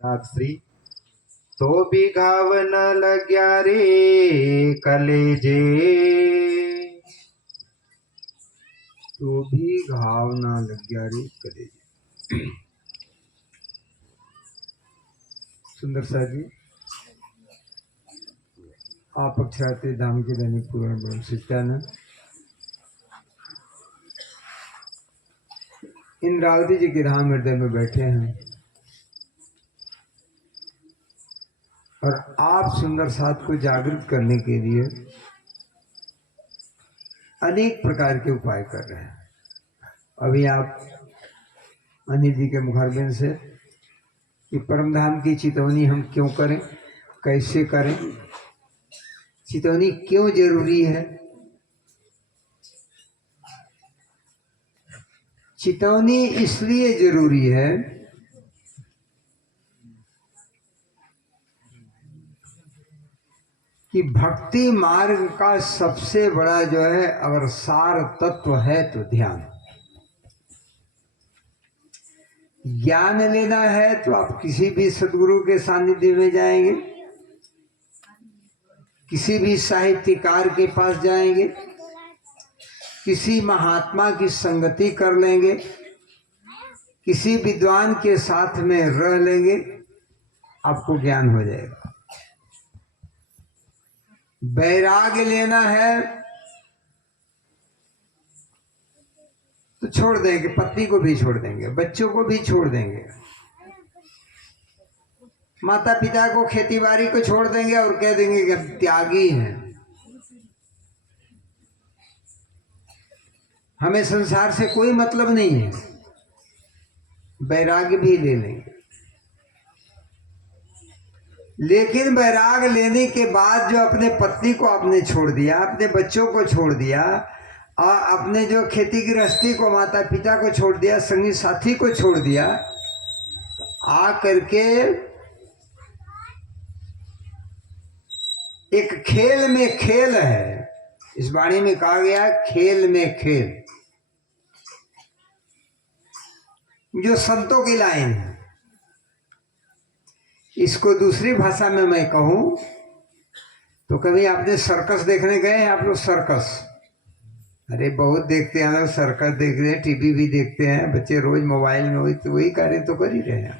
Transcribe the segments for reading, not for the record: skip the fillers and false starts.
राजश्री तो भी घाव न लग्या रे कलेजे, तो भी घाव न लग्या रे कलेजे। सुंदर सा जी आप अक्षराते धाम के दैनिक पूर्ण ब्रह्म सत्यानंद इंद्रावती जी के धाम हृदय में बैठे हैं और आप सुंदर साथ को जागृत करने के लिए अनेक प्रकार के उपाय कर रहे हैं। अभी आप अनिल जी के मुखारबिन से कि परमधाम की चितौनी हम क्यों करें, कैसे करें, चितौनी क्यों जरूरी है। चितौनी इसलिए जरूरी है कि भक्ति मार्ग का सबसे बड़ा जो है अगर सार तत्व है तो ध्यान। ज्ञान लेना है तो आप किसी भी सदगुरु के सानिध्य में जाएंगे, किसी भी साहित्यकार के पास जाएंगे, किसी महात्मा की संगति कर लेंगे, किसी विद्वान के साथ में रह लेंगे, आपको ज्ञान हो जाएगा। वैराग्य लेना है तो छोड़ देंगे, पत्नी को भी छोड़ देंगे, बच्चों को भी छोड़ देंगे, माता पिता को, खेती बाड़ी को छोड़ देंगे और कह देंगे कि हम त्यागी हैं, हमें संसार से कोई मतलब नहीं है। वैराग्य भी ले लेंगे, लेकिन वैराग्य लेने के बाद जो अपने पत्नी को आपने छोड़ दिया, अपने बच्चों को छोड़ दिया और अपने जो खेती गृहस्थी को, माता पिता को छोड़ दिया, संगी साथी को छोड़ दिया, आ करके एक खेल में खेल है। इस वाणी में कहा गया खेल में खेल, जो संतों की लाइन है। इसको दूसरी भाषा में मैं कहूं तो कभी आपने सर्कस देखने गए हैं आप लोग? सर्कस अरे बहुत देखते हैं लोग, सर्कस देख रहे हैं, टीवी भी देखते हैं, बच्चे रोज मोबाइल में वही कार्य तो कर ही रहे हैं।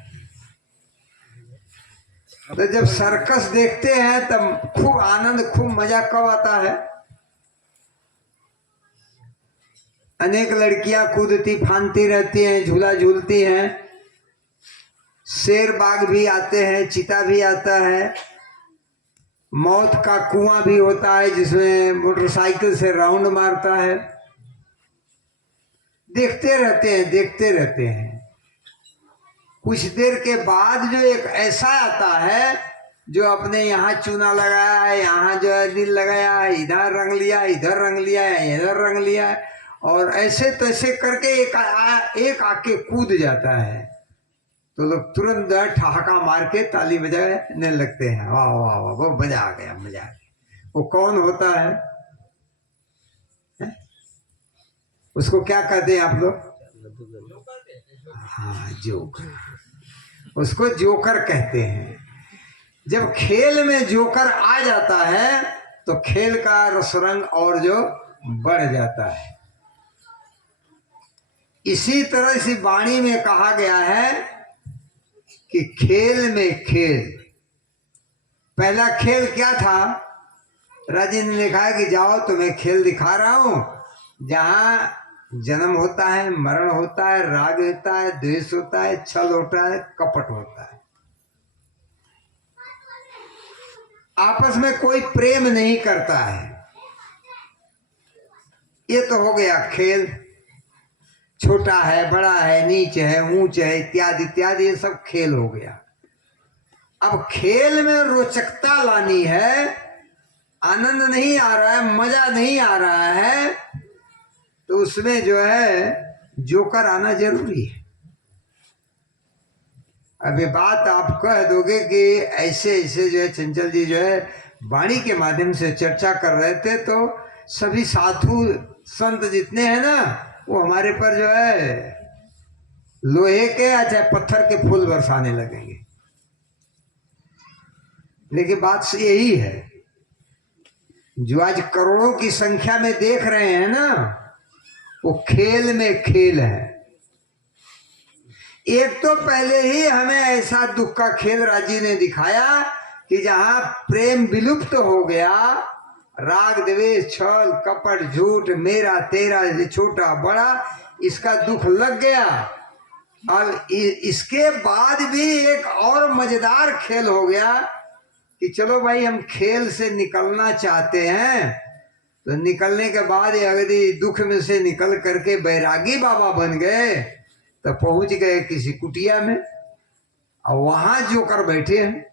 तो जब सर्कस देखते हैं तब खूब आनंद, खूब मजा कब आता है? अनेक लड़कियां कूदती फांदती रहती हैं, झूला झूलती हैं, शेर बाघ भी आते हैं, चीता भी आता है, मौत का कुआं भी होता है जिसमें मोटरसाइकिल से राउंड मारता है। देखते रहते हैं, देखते रहते हैं। कुछ देर के बाद जो एक ऐसा आता है जो अपने यहाँ चूना लगाया है, यहाँ जो है दिल लगाया है, इधर रंग लिया, इधर रंग लिया है, इधर रंग लिया है, और ऐसे तैसे करके एक आके कूद जाता है। तो लोग तुरंत ठहाका मार के ताली बजाने लगते हैं, वाह वाह वाह, वो मजा आ गया, मजा आ गया। वो कौन होता है? उसको क्या कहते हैं आप लोग? हाँ, जोकर। उसको जोकर कहते हैं। जब खेल में जोकर आ जाता है तो खेल का रसरंग और जो बढ़ जाता है। इसी तरह इसी वाणी में कहा गया है कि खेल में खेल। पहला खेल क्या था? राजेंद्र ने कहा कि जाओ तुम्हें खेल दिखा रहा हूं, जहां जन्म होता है, मरण होता है, राग होता है, द्वेष होता है, छल होता है, कपट होता है, आपस में कोई प्रेम नहीं करता है। ये तो हो गया खेल। छोटा है, बड़ा है, नीच है, ऊंच है, इत्यादि इत्यादि, ये सब खेल हो गया। अब खेल में रोचकता लानी है, आनंद नहीं आ रहा है, मजा नहीं आ रहा है, तो उसमें जो है जोकर आना जरूरी है। अभी बात आप कह दोगे कि ऐसे ऐसे जो है चंचल जी जो है वाणी के माध्यम से चर्चा कर रहे थे, तो सभी साधु संत जितने हैं ना, वो हमारे पर जो है लोहे के या चाहे पत्थर के फूल बरसाने लगेंगे। लेकिन बात यही है, जो आज करोड़ों की संख्या में देख रहे हैं ना, वो खेल में खेल है। एक तो पहले ही हमें ऐसा दुख का खेल राजी ने दिखाया कि जहां प्रेम विलुप्त हो गया, राग द्वेष छल कपट झूठ मेरा तेरा छोटा बड़ा, इसका दुख लग गया। अब इसके बाद भी एक और मजेदार खेल हो गया कि चलो भाई हम खेल से निकलना चाहते हैं, तो निकलने के बाद यदि दुख में से निकल करके बैरागी बाबा बन गए तो पहुंच गए किसी कुटिया में, और वहां जोकर बैठे हैं,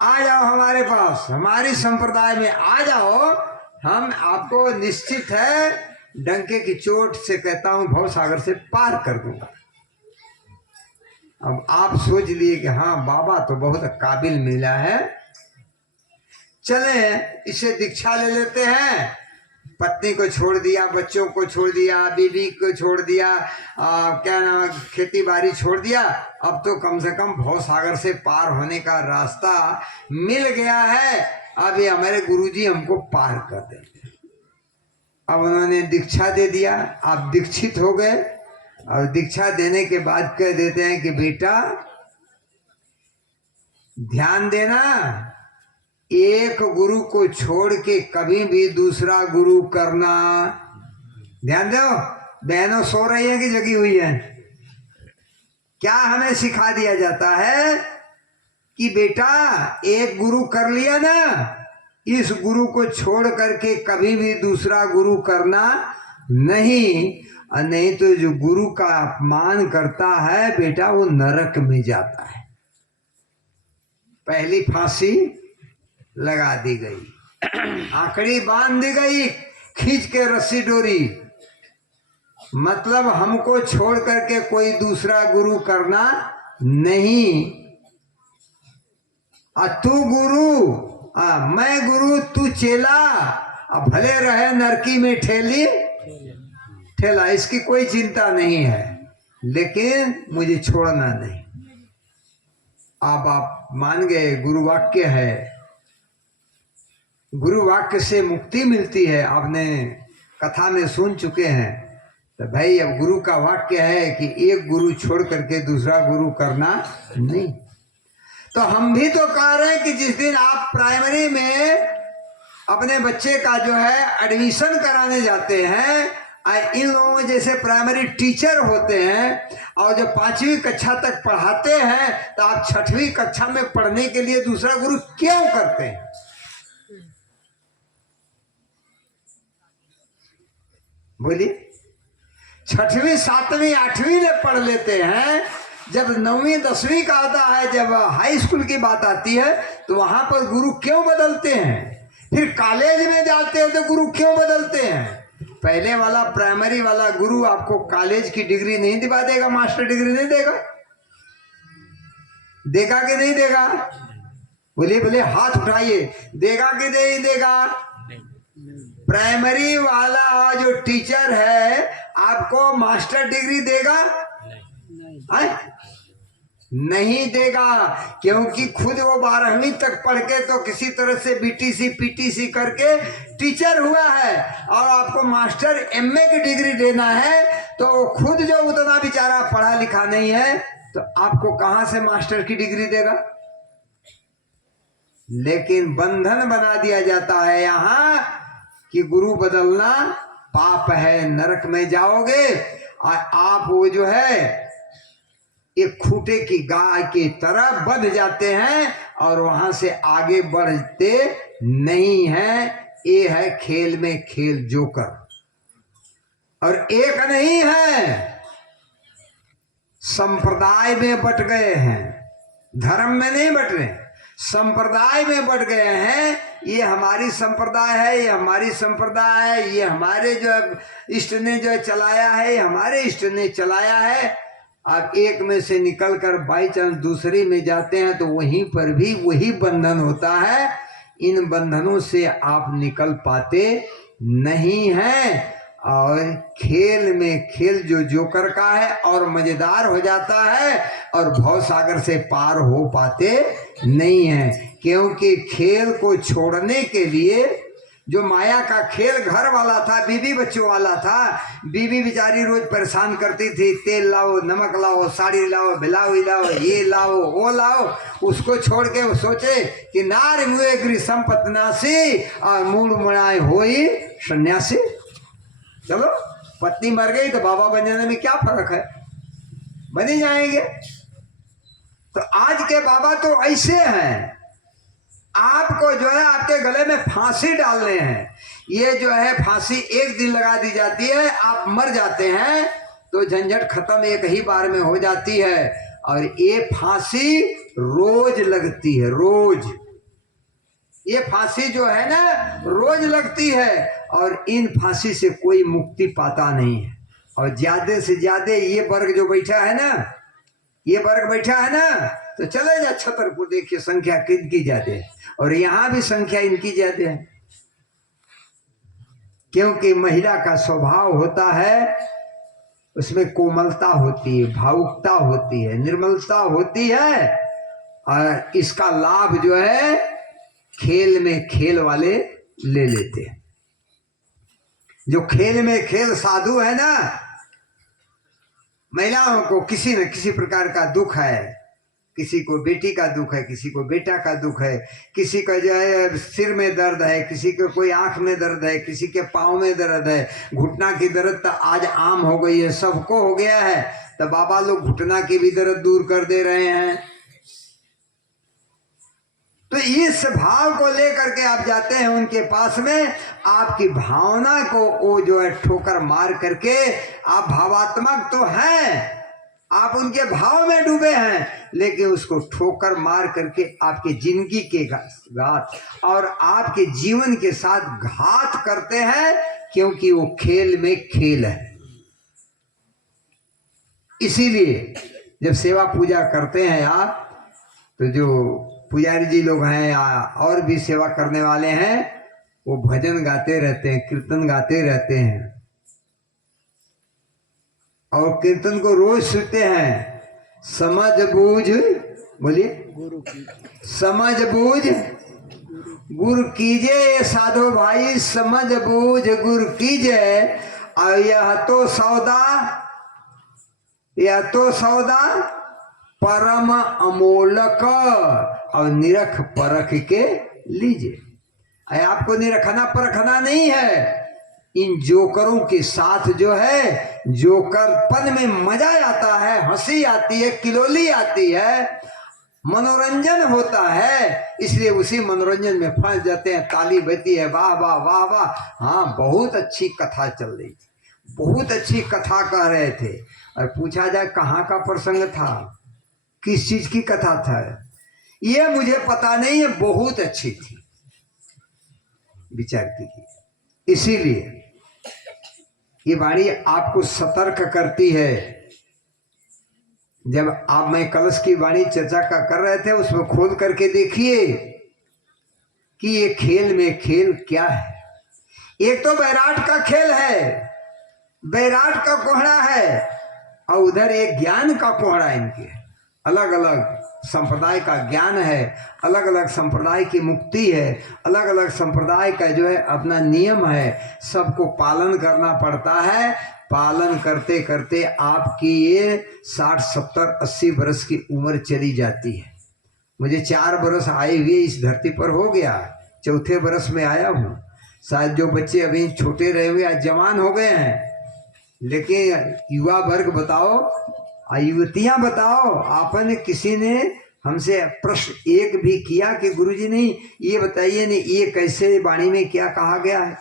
आ जाओ हमारे पास, हमारी संप्रदाय में आ जाओ, हम आपको निश्चित है डंके की चोट से कहता हूं भव सागर से पार कर दूंगा। अब आप सोच लिए कि हाँ बाबा तो बहुत काबिल मिला है, चले इसे दीक्षा ले लेते हैं। पत्नी को छोड़ दिया, बच्चों को छोड़ दिया, बीवी को छोड़ दिया, क्या नाम, खेती बाड़ी छोड़ दिया, अब तो कम से कम भव सागर से पार होने का रास्ता मिल गया है, अब ये हमारे गुरुजी हमको पार कर देंगे। अब उन्होंने दीक्षा दे दिया, आप दीक्षित हो गए, और दीक्षा देने के बाद कह देते हैं कि बेटा ध्यान देना, एक गुरु को छोड़ के कभी भी दूसरा गुरु करना। ध्यान दो, बहनों सो रही है कि जगी हुई है? क्या हमें सिखा दिया जाता है कि बेटा एक गुरु कर लिया ना, इस गुरु को छोड़ करके कभी भी दूसरा गुरु करना नहीं, और नहीं तो जो गुरु का अपमान करता है बेटा वो नरक में जाता है। पहली फांसी लगा दी गई, आंकड़ी बांध दी गई, खींच के रस्सी डोरी, मतलब हमको छोड़ करके कोई दूसरा गुरु करना नहीं। तू गुरु, मैं गुरु, तू चेला, अब भले रहे नरकी में ठेली ठेला, इसकी कोई चिंता नहीं है, लेकिन मुझे छोड़ना नहीं। अब आप मान गए गुरु वाक्य है, गुरु वाक्य से मुक्ति मिलती है, आपने कथा में सुन चुके हैं। तो भाई अब गुरु का वाक्य है कि एक गुरु छोड़ करके दूसरा गुरु करना नहीं। तो हम भी तो कह रहे हैं कि जिस दिन आप प्राइमरी में अपने बच्चे का जो है एडमिशन कराने जाते हैं, इन लोगों में जैसे प्राइमरी टीचर होते हैं और जो 5वीं कक्षा तक पढ़ाते हैं, तो आप 6वीं कक्षा में पढ़ने के लिए दूसरा गुरु क्यों करते हैं? बोलिए, 6वीं 7वीं 8वीं में पढ़ लेते हैं, जब 9वीं 10वीं का आता है, जब हाई स्कूल की बात आती है, तो वहां पर गुरु क्यों बदलते हैं? फिर कॉलेज में जाते हैं तो गुरु क्यों बदलते हैं? पहले वाला प्राइमरी वाला गुरु आपको कॉलेज की डिग्री नहीं दिवा देगा, मास्टर डिग्री नहीं देगा, देगा कि नहीं देगा? बोलिए बोलिए, हाथ उठाइए, देगा कि नहीं देगा? प्राइमरी वाला जो टीचर है आपको मास्टर डिग्री देगा? नहीं देगा, क्योंकि खुद वो 12वीं तक पढ़ के तो किसी तरह से बीटीसी पीटीसी करके टीचर हुआ है, और आपको मास्टर एमए की डिग्री देना है, तो खुद जो उतना बेचारा पढ़ा लिखा नहीं है, तो आपको कहां से मास्टर की डिग्री देगा? लेकिन बंधन बना दिया जाता है यहाँ कि गुरु बदलना पाप है, नरक में जाओगे। और आप वो जो है एक खूंटे की गाय की तरह बंध जाते हैं और वहां से आगे बढ़ते नहीं हैं। ये है खेल में खेल जोकर, और एक नहीं है, संप्रदाय में बट गए हैं, धर्म में नहीं बट रहे, संप्रदाय में बट गए हैं। ये हमारी संप्रदाय है, ये हमारी संप्रदाय है, ये हमारे जो इष्ट ने जो चलाया है, ये हमारे इष्ट ने चलाया है। आप एक में से निकलकर बाई चांस दूसरे में जाते हैं तो वहीं पर भी वही बंधन होता है। इन बंधनों से आप निकल पाते नहीं हैं। और खेल में खेल जो जोकर का है और मजेदार हो जाता है और भव सागर से पार हो पाते नहीं है। क्योंकि खेल को छोड़ने के लिए जो माया का खेल घर वाला था, बीवी बच्चों वाला था, बीवी बेचारी रोज परेशान करती थी, तेल लाओ, नमक लाओ, साड़ी लाओ, भिलाओ लाओ, ये लाओ, वो लाओ, उसको छोड़ के वो सोचे कि नारी मुए गृह संपत्नासी और मूड मुड़ाए होई सन्यासी। चलो पत्नी मर गई तो बाबा बन जाने में क्या फर्क है, बन ही जाएंगे। तो आज के बाबा तो ऐसे हैं, आपको जो है आपके गले में फांसी डालने हैं। ये जो है फांसी एक दिन लगा दी जाती है, आप मर जाते हैं तो झंझट खत्म एक ही बार में हो जाती है। और ये फांसी रोज लगती है, रोज ये फांसी जो है ना रोज लगती है। और इन फांसी से कोई मुक्ति पाता नहीं है। और ज्यादा से ज्यादा ये वर्ग जो बैठा है ना, ये वर्ग बैठा है ना, तो चले जा छतरपुर, देखिए संख्या किनकी ज्यादा है, और यहां भी संख्या इनकी ज्यादा है। क्योंकि महिला का स्वभाव होता है, उसमें कोमलता होती है, भावुकता होती है, निर्मलता होती है। और इसका लाभ जो है खेल में खेल वाले ले लेते हैं। जो खेल में खेल साधु है ना, महिलाओं को किसी न किसी प्रकार का दुख है, किसी को बेटी का दुख है, किसी को बेटा का दुख है, किसी का जो है सिर में दर्द है, किसी को कोई आंख में दर्द है, किसी के पाँव में दर्द है, घुटना की दर्द तो आज आम हो गई है, सबको हो गया है। तो बाबा लोग घुटना की भी दर्द दूर कर दे रहे हैं। तो इस भाव को लेकर के आप जाते हैं उनके पास में, आपकी भावना को वो जो है ठोकर मार करके, आप भावात्मक तो हैं, आप उनके भाव में डूबे हैं, लेकिन उसको ठोकर मार करके आपके जिंदगी के घात और आपके जीवन के साथ घात करते हैं। क्योंकि वो खेल में खेल है। इसीलिए जब सेवा पूजा करते हैं आप, तो जो पुजारी जी लोग हैं या और भी सेवा करने वाले हैं, वो भजन गाते रहते हैं, कीर्तन गाते रहते हैं, और कीर्तन को रोज सुनते हैं। समझ बूझ, बोलिए, समझ बूझ गुरु कीजे साधो भाई, समझ बूझ गुरु कीजे। और यह तो सौदा परम अमोलक और निरख परख के लीजिए। आपको निरखना परखना नहीं है। इन जोकरों के साथ जो है, जोकरपन में मजा आता है, हंसी आती है, किलोली आती है, मनोरंजन होता है। इसलिए उसी मनोरंजन में फंस जाते हैं। ताली बजती है, वाह वाह वाह वाह, हाँ बहुत अच्छी कथा चल रही थी, बहुत अच्छी कथा कह रहे थे। और पूछा जाए कहाँ का प्रसंग था, किस चीज की कथा था, ये मुझे पता नहीं है, बहुत अच्छी थी, विचार कीजिए। इसीलिए ये वाणी आपको सतर्क करती है। जब आप मैं कलश की वाणी चर्चा का कर रहे थे, उसमें खोल करके देखिए कि ये खेल में खेल क्या है। एक तो बैराट का खेल है, बैराट का कोहड़ा है, और उधर एक ज्ञान का कोहड़ा। इनके अलग अलग संप्रदाय का ज्ञान है, अलग अलग संप्रदाय की मुक्ति है, अलग अलग संप्रदाय का जो है अपना नियम है, सबको पालन करना पड़ता है। पालन करते करते आपकी ये 60, 70, 80 बरस की उम्र चली जाती है। मुझे 4 बरस आए हुए इस धरती पर हो गया, 4थे बरस में आया हूँ। शायद जो बच्चे अभी छोटे रहे हुए आज जवान हो गए हैं, लेकिन युवा वर्ग बताओ, युवतियां बताओ, आपने किसी ने हमसे प्रश्न एक भी किया कि गुरुजी नहीं ये बताइए नहीं ये कैसे वाणी में क्या कहा गया है।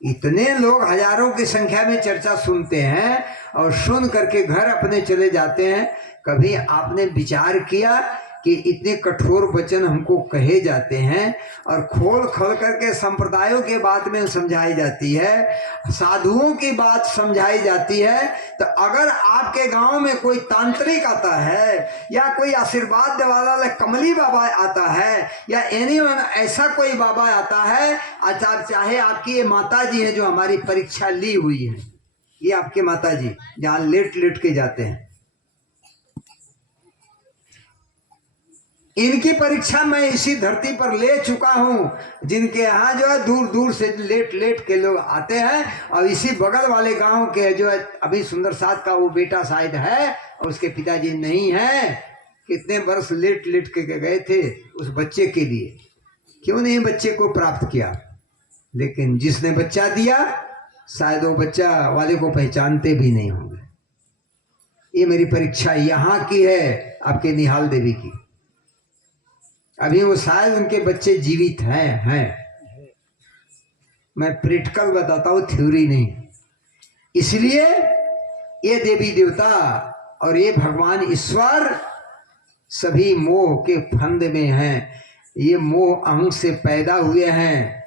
इतने लोग हजारों की संख्या में चर्चा सुनते हैं और सुन करके घर अपने चले जाते हैं। कभी आपने विचार किया कि इतने कठोर वचन हमको कहे जाते हैं और खोल खोल करके संप्रदायों के बात में समझाई जाती है, साधुओं की बात समझाई जाती है। तो अगर आपके गांव में कोई तांत्रिक आता है या कोई आशीर्वाद देने वाला कमली बाबा आता है या एनीवन ऐसा कोई बाबा आता है, अच्छा चाहे आपकी ये माता जी है जो हमारी परीक्षा ली हुई है, ये आपके माता जी जहाँ लेट लेट के जाते हैं, इनकी परीक्षा मैं इसी धरती पर ले चुका हूं। जिनके यहाँ जो है दूर दूर से लेट लेट के लोग आते हैं और इसी बगल वाले गांव के जो है अभी सुंदर साथ का वो बेटा शायद है और उसके पिताजी नहीं है, कितने वर्ष लेट लेट के गए थे उस बच्चे के लिए, क्यों नहीं बच्चे को प्राप्त किया। लेकिन जिसने बच्चा दिया शायद वो बच्चा वाले को पहचानते भी नहीं होंगे। ये मेरी परीक्षा यहाँ की है, आपके निहाल देवी की। अभी वो शायद उनके बच्चे जीवित हैं। मैं प्रैक्टिकल बताता हूँ, थ्योरी नहीं। इसलिए ये देवी देवता और ये भगवान ईश्वर सभी मोह के फंद में हैं। ये मोह अहंग से पैदा हुए हैं।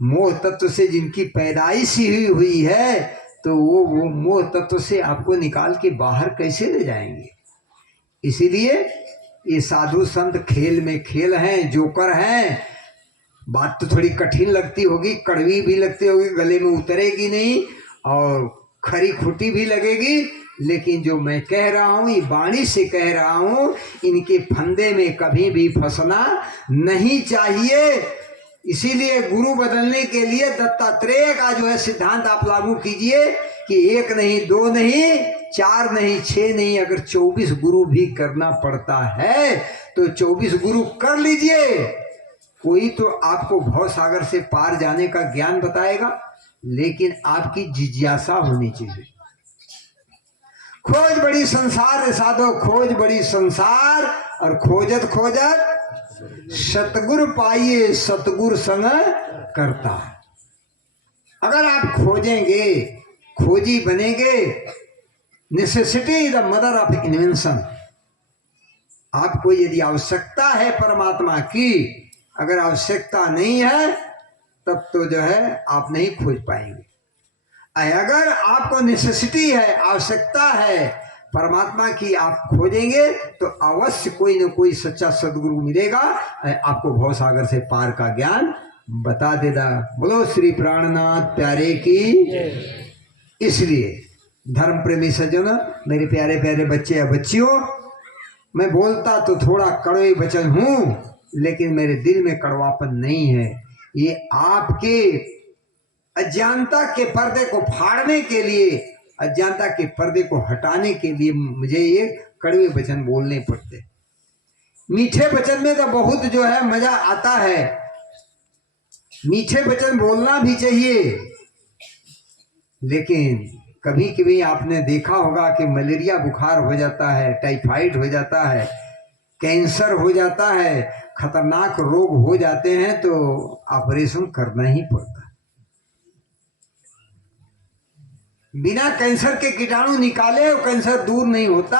मोह तत्व से जिनकी पैदाइश ही हुई है तो वो मोह तत्व से आपको निकाल के बाहर कैसे ले जाएंगे। इसीलिए ये साधु संत खेल में खेल हैं, जोकर हैं। बात तो थोड़ी कठिन लगती होगी, कड़वी भी लगती होगी, गले में उतरेगी नहीं और खरी खुटी भी लगेगी, लेकिन जो मैं कह रहा हूँ ये वाणी से कह रहा हूँ, इनके फंदे में कभी भी फंसना नहीं चाहिए। इसीलिए गुरु बदलने के लिए दत्तात्रेय का जो है सिद्धांत आप लागू कीजिए कि 1 नहीं 2 नहीं 4 नहीं 6 नहीं, अगर 24 गुरु भी करना पड़ता है तो 24 गुरु कर लीजिए। कोई तो आपको भव सागर से पार जाने का ज्ञान बताएगा, लेकिन आपकी जिज्ञासा होनी चाहिए। खोज बड़ी संसार रे साधो, खोज बड़ी संसार, और खोजत खोजत सतगुरु पाइए, सतगुरु संग करता। अगर आप खोजेंगे, खोजी बनेंगे। Necessity is the mother of invention. आपको यदि आवश्यकता है परमात्मा की, अगर आवश्यकता नहीं है तब तो जो है आप नहीं खोज पाएंगे। अगर आपको नेसेसिटी है, आवश्यकता है परमात्मा की, आप खोजेंगे तो अवश्य कोई न कोई सच्चा सदगुरु मिलेगा, आपको भव सागर से पार का ज्ञान बता देगा। बोलो श्री प्राणनाथ प्यारे की। इसलिए धर्म प्रेमी सज्जन, मेरे प्यारे प्यारे बच्चे या बच्चियों, मैं बोलता तो थोड़ा कड़वे वचन हूँ, लेकिन मेरे दिल में कड़वापन नहीं है। ये आपके अज्ञानता के पर्दे को फाड़ने के लिए, अज्ञानता के पर्दे को हटाने के लिए मुझे ये कड़वे वचन बोलने पड़ते। मीठे वचन में तो बहुत जो है मजा आता है, मीठे वचन बोलना भी चाहिए, लेकिन कभी कभी आपने देखा होगा कि मलेरिया बुखार हो जाता है, टाइफाइड हो जाता है, कैंसर हो जाता है, खतरनाक रोग हो जाते हैं तो ऑपरेशन करना ही पड़ता है। बिना कैंसर के कीटाणु निकाले वो कैंसर दूर नहीं होता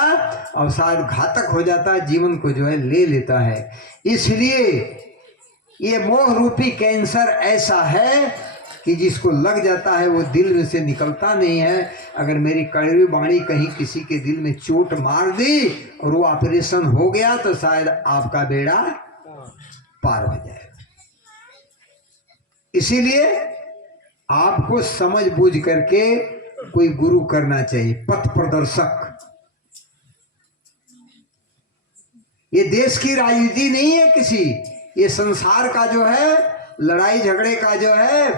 और शायद घातक हो जाता है, जीवन को जो है ले लेता है। इसलिए ये मोह रूपी कैंसर ऐसा है कि जिसको लग जाता है वो दिल में से निकलता नहीं है। अगर मेरी कड़वी वाणी कहीं किसी के दिल में चोट मार दी और वो ऑपरेशन हो गया तो शायद आपका बेड़ा पार हो जाएगा। इसीलिए आपको समझ बूझ करके कोई गुरु करना चाहिए, पथ प्रदर्शक। ये देश की राजनीति नहीं है किसी, ये संसार का जो है लड़ाई झगड़े का जो है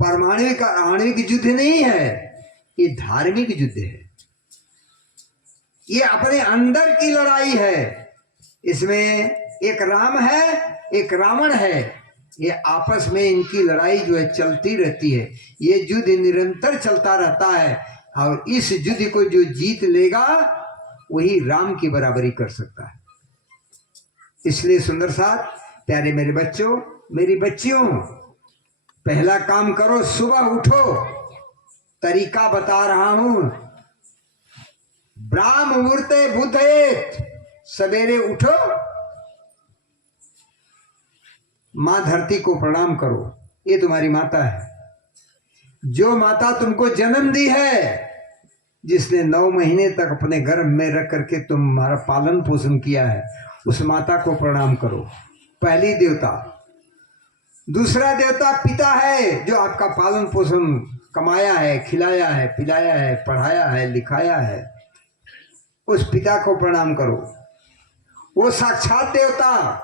परमाणविक आणविक युद्ध नहीं है, ये धार्मिक युद्ध है। ये अपने अंदर की लड़ाई है। इसमें एक राम है, एक रावण है। ये आपस में इनकी लड़ाई जो है चलती रहती है। ये युद्ध निरंतर चलता रहता है और इस युद्ध को जो जीत लेगा वही राम की बराबरी कर सकता है। इसलिए सुंदर साथ प्यारे मेरे बच्चों, मेरी बच्चियों, पहला काम करो, सुबह उठो। तरीका बता रहा हूं। ब्राह्म मुहूर्ते बुधेत, सवेरे उठो माँ धरती को प्रणाम करो, ये तुम्हारी माता है। जो माता तुमको जन्म दी है, जिसने 9 महीने तक अपने गर्भ में रख करके तुम्हारा पालन पोषण किया है, उस माता को प्रणाम करो, पहली देवता। दूसरा देवता पिता है, जो आपका पालन पोषण कमाया है, खिलाया है, पिलाया है, पढ़ाया है, लिखाया है, उस पिता को प्रणाम करो, वो साक्षात देवता।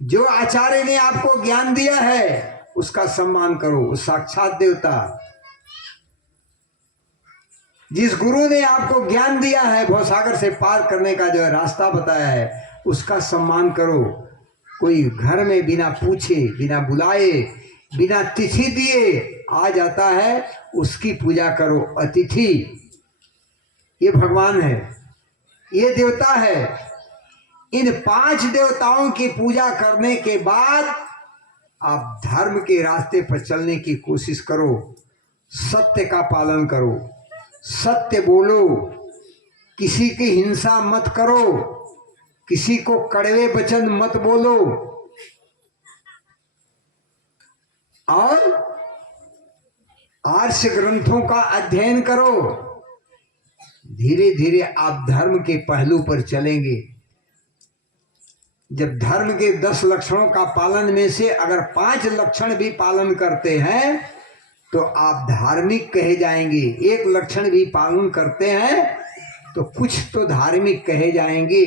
जो आचार्य ने आपको ज्ञान दिया है, उसका सम्मान करो, उस साक्षात देवता। जिस गुरु ने आपको ज्ञान दिया है, भवसागर से पार करने का जो है रास्ता बताया है, उसका सम्मान करो। कोई घर में बिना पूछे, बिना बुलाए, बिना तिथि दिए आ जाता है, उसकी पूजा करो। अतिथि ये भगवान है, ये देवता है। इन 5 देवताओं की पूजा करने के बाद आप धर्म के रास्ते पर चलने की कोशिश करो, सत्य का पालन करो, सत्य बोलो, किसी की हिंसा मत करो, किसी को कड़वे वचन मत बोलो, और आर्ष ग्रंथों का अध्ययन करो। धीरे धीरे आप धर्म के पहलू पर चलेंगे। जब धर्म के 10 लक्षणों का पालन में से अगर 5 लक्षण भी पालन करते हैं तो आप धार्मिक कहे जाएंगे। 1 लक्षण भी पालन करते हैं तो कुछ तो धार्मिक कहे जाएंगे।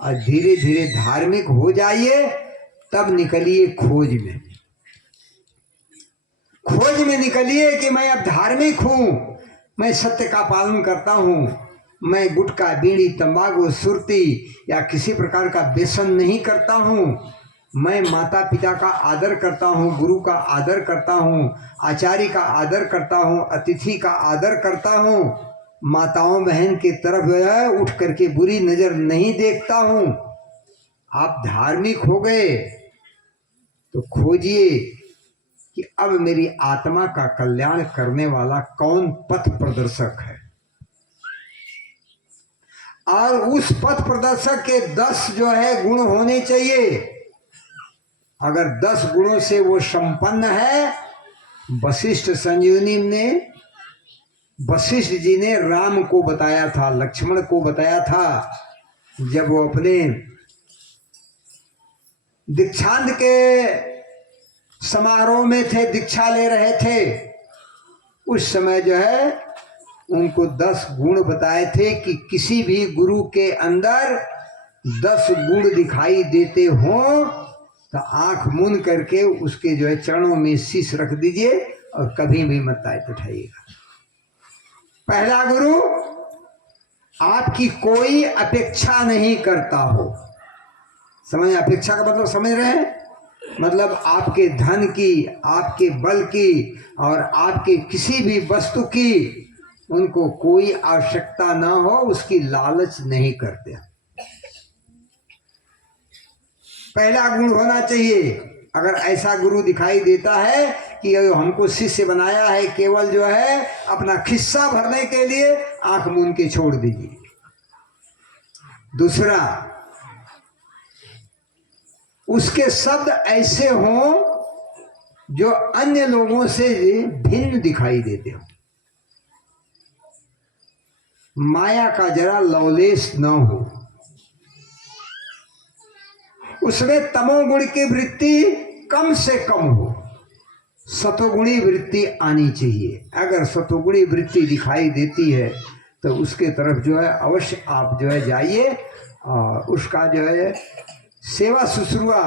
और धीरे धीरे धार्मिक हो जाइए, तब निकलिए खोज में। खोज में निकलिए कि मैं अब धार्मिक हूं, मैं सत्य का पालन करता हूं, मैं गुटखा, बीड़ी, तंबाकू, सुरती या किसी प्रकार का व्यसन नहीं करता हूं, मैं माता पिता का आदर करता हूं, गुरु का आदर करता हूं, आचार्य का आदर करता हूं, अतिथि का आदर करता हूं, माताओं बहन की तरफ उठ करके बुरी नजर नहीं देखता हूं। आप धार्मिक हो गए तो खोजिए कि अब मेरी आत्मा का कल्याण करने वाला कौन पथ प्रदर्शक है, और उस पथ प्रदर्शक के 10 जो है गुण होने चाहिए। अगर 10 गुणों से वो संपन्न है, वशिष्ठ संजीवनी ने, वशिष्ठ जी ने राम को बताया था, लक्ष्मण को बताया था, जब वो अपने दीक्षांत के समारोह में थे, दीक्षा ले रहे थे, उस समय जो है उनको 10 गुण बताए थे कि किसी भी गुरु के अंदर 10 गुण दिखाई देते हों तो आंख मूंद करके उसके जो है चरणों में शीश रख दीजिए और कभी भी मत ताय उठाइएगा। पहला गुरु, आपकी कोई अपेक्षा नहीं करता हो। समझ, अपेक्षा का मतलब समझ रहे हैं? मतलब आपके धन की, आपके बल की और आपके किसी भी वस्तु की उनको कोई आवश्यकता ना हो, उसकी लालच नहीं करते। पहला गुण होना चाहिए। अगर ऐसा गुरु दिखाई देता है कि हमको शिष्य बनाया है केवल जो है अपना खिस्सा भरने के लिए, आंख मूंद के छोड़ दीजिए। दूसरा, उसके शब्द ऐसे हों जो अन्य लोगों से भिन्न दिखाई देते हो। माया का जरा लवलेश न हो, उसमें तमोगुण की वृत्ति कम से कम हो, सतोगुणी वृत्ति आनी चाहिए। अगर सतोगुणी वृत्ति दिखाई देती है तो उसके तरफ जो है अवश्य आप जो है जाइए और उसका जो है सेवा शुश्रूषा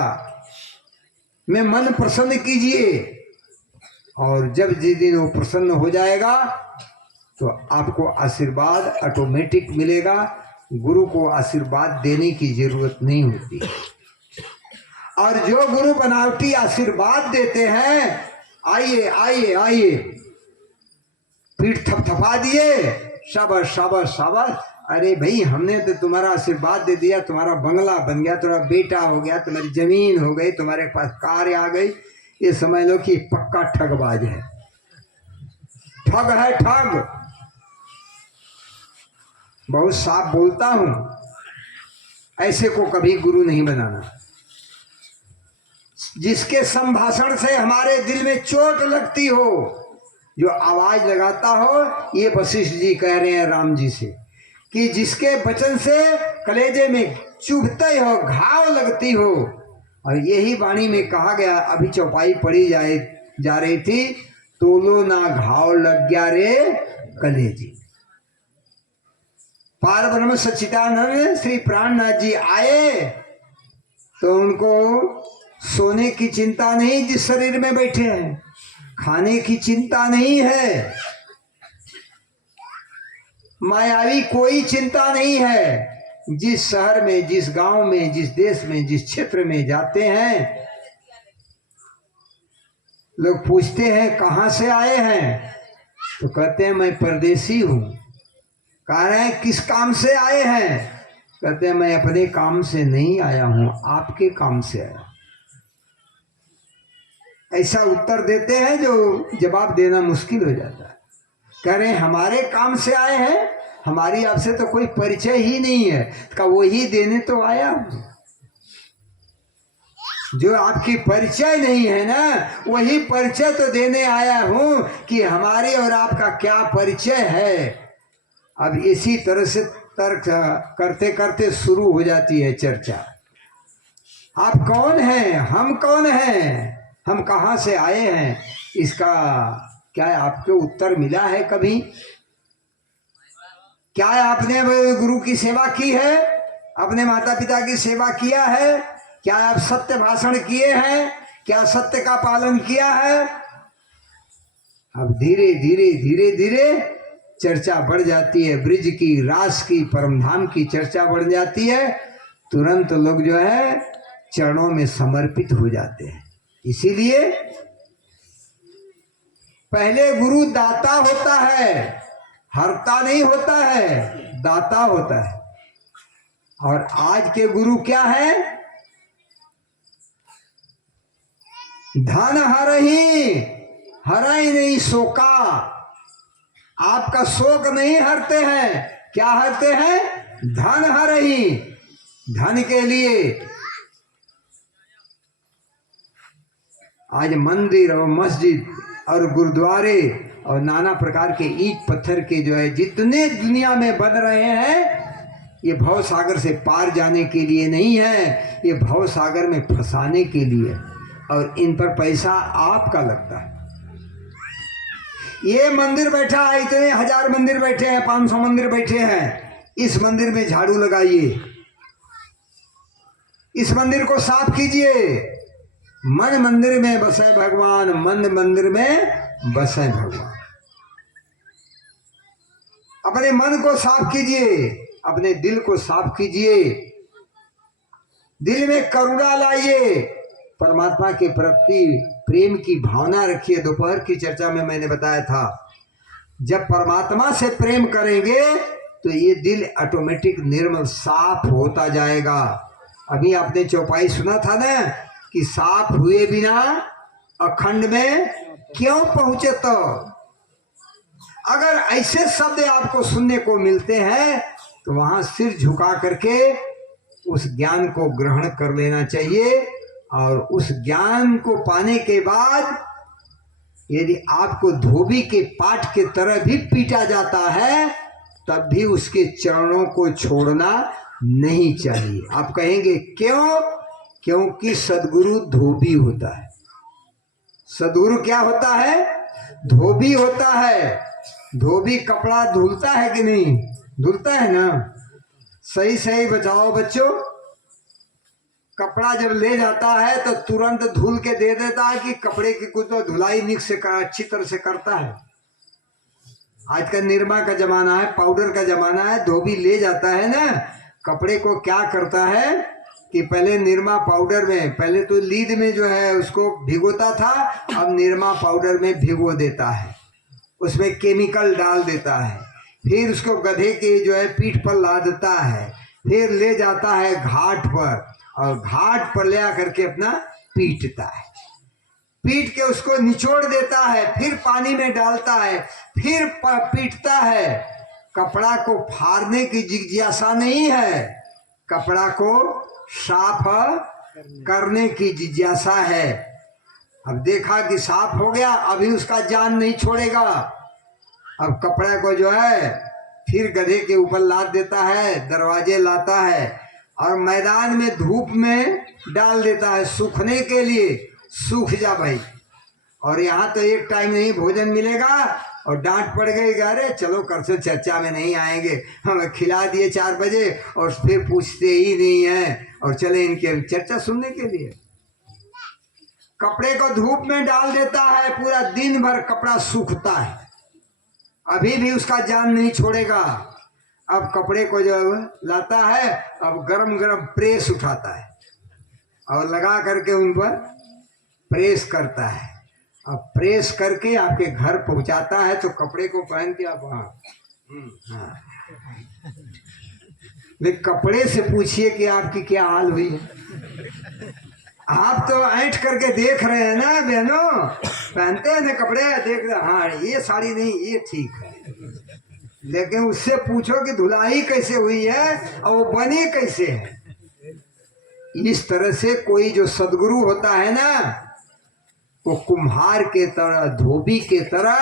में मन प्रसन्न कीजिए। और जब जिस दिन वो प्रसन्न हो जाएगा तो आपको आशीर्वाद ऑटोमेटिक मिलेगा। गुरु को आशीर्वाद देने की जरूरत नहीं होती। और जो गुरु बनावटी आशीर्वाद देते हैं, आइए आइए आइए, पीठ थपथपा दिए, शाबाश शाबाश शाबाश, अरे भाई हमने तो तुम्हारा आशीर्वाद दे दिया, तुम्हारा बंगला बन गया, तुम्हारा बेटा हो गया, तुम्हारी जमीन हो गई, तुम्हारे पास कार आ गई, ये समझ लो कि पक्का ठगबाज है, ठग है ठग। बहुत साफ बोलता हूं, ऐसे को कभी गुरु नहीं बनाना। जिसके संभाषण से हमारे दिल में चोट लगती हो, जो आवाज लगाता हो, ये वशिष्ठ जी कह रहे हैं राम जी से कि जिसके वचन से कलेजे में चुभते हो, घाव लगती हो। और यही वाणी में कहा गया, अभी चौपाई पढ़ी जा रही थी, तोलो ना घाव लग गया रे कलेजे। पार ब्रह्म सच्चिदानंद श्री प्राणनाथ जी आए तो उनको सोने की चिंता नहीं जिस शरीर में बैठे हैं, खाने की चिंता नहीं है, मायावी कोई चिंता नहीं है। जिस शहर में, जिस गांव में, जिस देश में, जिस क्षेत्र में जाते हैं, लोग पूछते हैं कहाँ से आए हैं, तो कहते हैं मैं परदेसी हूं। कह रहे हैं किस काम से आए हैं, कहते हैं मैं अपने काम से नहीं आया हूं, आपके काम से आया। ऐसा उत्तर देते हैं जो जवाब देना मुश्किल हो जाता है। कह रहे हैं हमारे काम से आए हैं, हमारी आपसे तो कोई परिचय ही नहीं है, का वही देने तो आया हूं। जो आपकी परिचय नहीं है ना, वही परिचय तो देने आया हूं कि हमारे और आपका क्या परिचय है। अब इसी तरह से तर्क करते करते शुरू हो जाती है चर्चा। आप कौन हैं, हम कौन हैं, हम कहाँ से आए हैं, इसका क्या आपको उत्तर मिला है कभी? क्या आपने गुरु की सेवा की है, अपने माता पिता की सेवा किया है? क्या आप सत्य भाषण किए हैं? क्या सत्य का पालन किया है? अब धीरे धीरे धीरे धीरे चर्चा बढ़ जाती है, ब्रिज की, रास की, परमधाम की चर्चा बढ़ जाती है। तुरंत लोग जो है चरणों में समर्पित हो जाते हैं। इसीलिए पहले गुरु दाता होता है, हरता नहीं होता है, दाता होता है। और आज के गुरु क्या है? धन हर ही नहीं शोका। आपका शोक नहीं हरते हैं, क्या हरते हैं? धन हर ही। धन के लिए आज मंदिर और मस्जिद और गुरुद्वारे और नाना प्रकार के ईंट पत्थर के जो है जितने दुनिया में बन रहे हैं, ये भव सागर से पार जाने के लिए नहीं है, ये भव सागर में फंसाने के लिए। और इन पर पैसा आपका लगता है। ये मंदिर बैठा है, इतने 1000 मंदिर बैठे हैं, 500 मंदिर बैठे हैं, इस मंदिर में झाड़ू लगाइए, इस मंदिर को साफ कीजिए। मन मंदिर में बसे भगवान, मन मंदिर में बसे भगवान। अपने मन को साफ कीजिए, अपने दिल को साफ कीजिए, दिल में करुणा लाइए, परमात्मा के प्रति प्रेम की भावना रखिए। दोपहर की चर्चा में मैंने बताया था, जब परमात्मा से प्रेम करेंगे तो ये दिल ऑटोमेटिक निर्मल साफ होता जाएगा। अभी आपने चौपाई सुना था ना कि साफ हुए बिना अखंड में क्यों पहुंचे। तो अगर ऐसे शब्द आपको सुनने को मिलते हैं तो वहां सिर झुका करके उस ज्ञान को ग्रहण कर लेना चाहिए। और उस ज्ञान को पाने के बाद यदि आपको धोबी के पाट के तरह भी पीटा जाता है, तब भी उसके चरणों को छोड़ना नहीं चाहिए। आप कहेंगे क्यों? क्योंकि सदगुरु धोबी होता है। सदगुरु क्या होता है? धोबी होता है। धोबी कपड़ा धुलता है कि नहीं? धुलता है ना? सही सही बचाओ बच्चों। कपड़ा जब ले जाता है तो तुरंत धुल के दे देता है कि कपड़े की कुछ तो धुलाई निक से अच्छी तरह से करता है। आज का निरमा का जमाना है, पाउडर का जमाना है। धोबी ले जाता है ना, कपड़े को क्या करता है कि पहले निरमा पाउडर में, पहले तो लीद में जो है उसको भिगोता था, अब निरमा पाउडर में भिगो देता है, उसमें केमिकल डाल देता है, फिर उसको गधे के जो है पीठ पर लादता है, फिर ले जाता है घाट पर और घाट पर ले आकर के अपना पीटता है। पीट के उसको निचोड़ देता है, फिर पानी में डालता है, फिर पीटता है। कपड़ा को फाड़ने की जिज्ञासा नहीं है, कपड़ा को साफ करने की जिज्ञासा है। अब देखा कि साफ हो गया, अभी उसका जान नहीं छोड़ेगा। अब कपड़े को जो है फिर गधे के ऊपर लाद देता है, दरवाजे लाता है और मैदान में धूप में डाल देता है सूखने के लिए। सूख जा भाई। और यहाँ तो एक टाइम नहीं भोजन मिलेगा और डांट पड़ गई, अरे चलो कल से चर्चा में नहीं आएंगे, हमें खिला दिए 4 बजे और फिर पूछते ही नहीं है और चले इनके चर्चा सुनने के लिए। कपड़े को धूप में डाल देता है, पूरा दिन भर कपड़ा सूखता है, अभी भी उसका जान नहीं छोड़ेगा। अब कपड़े को जो लाता है, अब गरम गरम प्रेस उठाता है और लगा करके उन पर प्रेस करता है। अब प्रेस करके आपके घर पहुंचाता है तो कपड़े को पहन के आप हाँ लेकिन कपड़े से पूछिए कि आपकी क्या हाल हुई है। आप तो ऐंठ करके देख रहे हैं ना बहनों, पहनते हैं ना कपड़े, देख रहे हाँ ये साड़ी नहीं, ये ठीक है, लेकिन उससे पूछो कि धुलाई कैसे हुई है और वो बनी कैसे है। इस तरह से कोई जो सदगुरु होता है ना, वो कुम्हार के तरह, धोबी के तरह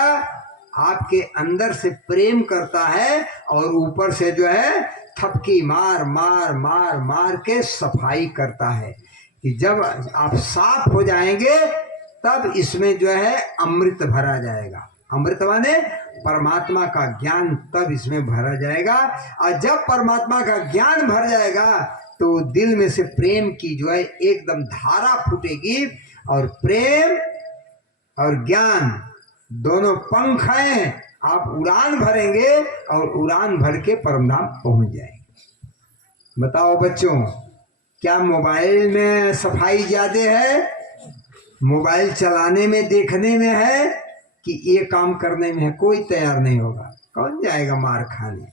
आपके अंदर से प्रेम करता है और ऊपर से जो है थपकी मार मार मार मार के सफाई करता है कि जब आप साफ हो जाएंगे तब इसमें जो है अमृत भरा जाएगा। अमृत माने परमात्मा का ज्ञान, तब इसमें भरा जाएगा। और जब परमात्मा का ज्ञान भर जाएगा तो दिल में से प्रेम की जो है एकदम धारा फूटेगी और प्रेम और ज्ञान दोनों पंख हैं, आप उड़ान भरेंगे और उड़ान भर के परमधाम पहुंच जाएंगे। बताओ बच्चों, क्या मोबाइल में सफाई ज्यादा है, मोबाइल चलाने में देखने में है कि ये काम करने में है? कोई तैयार नहीं होगा। कौन जाएगा मार खाने,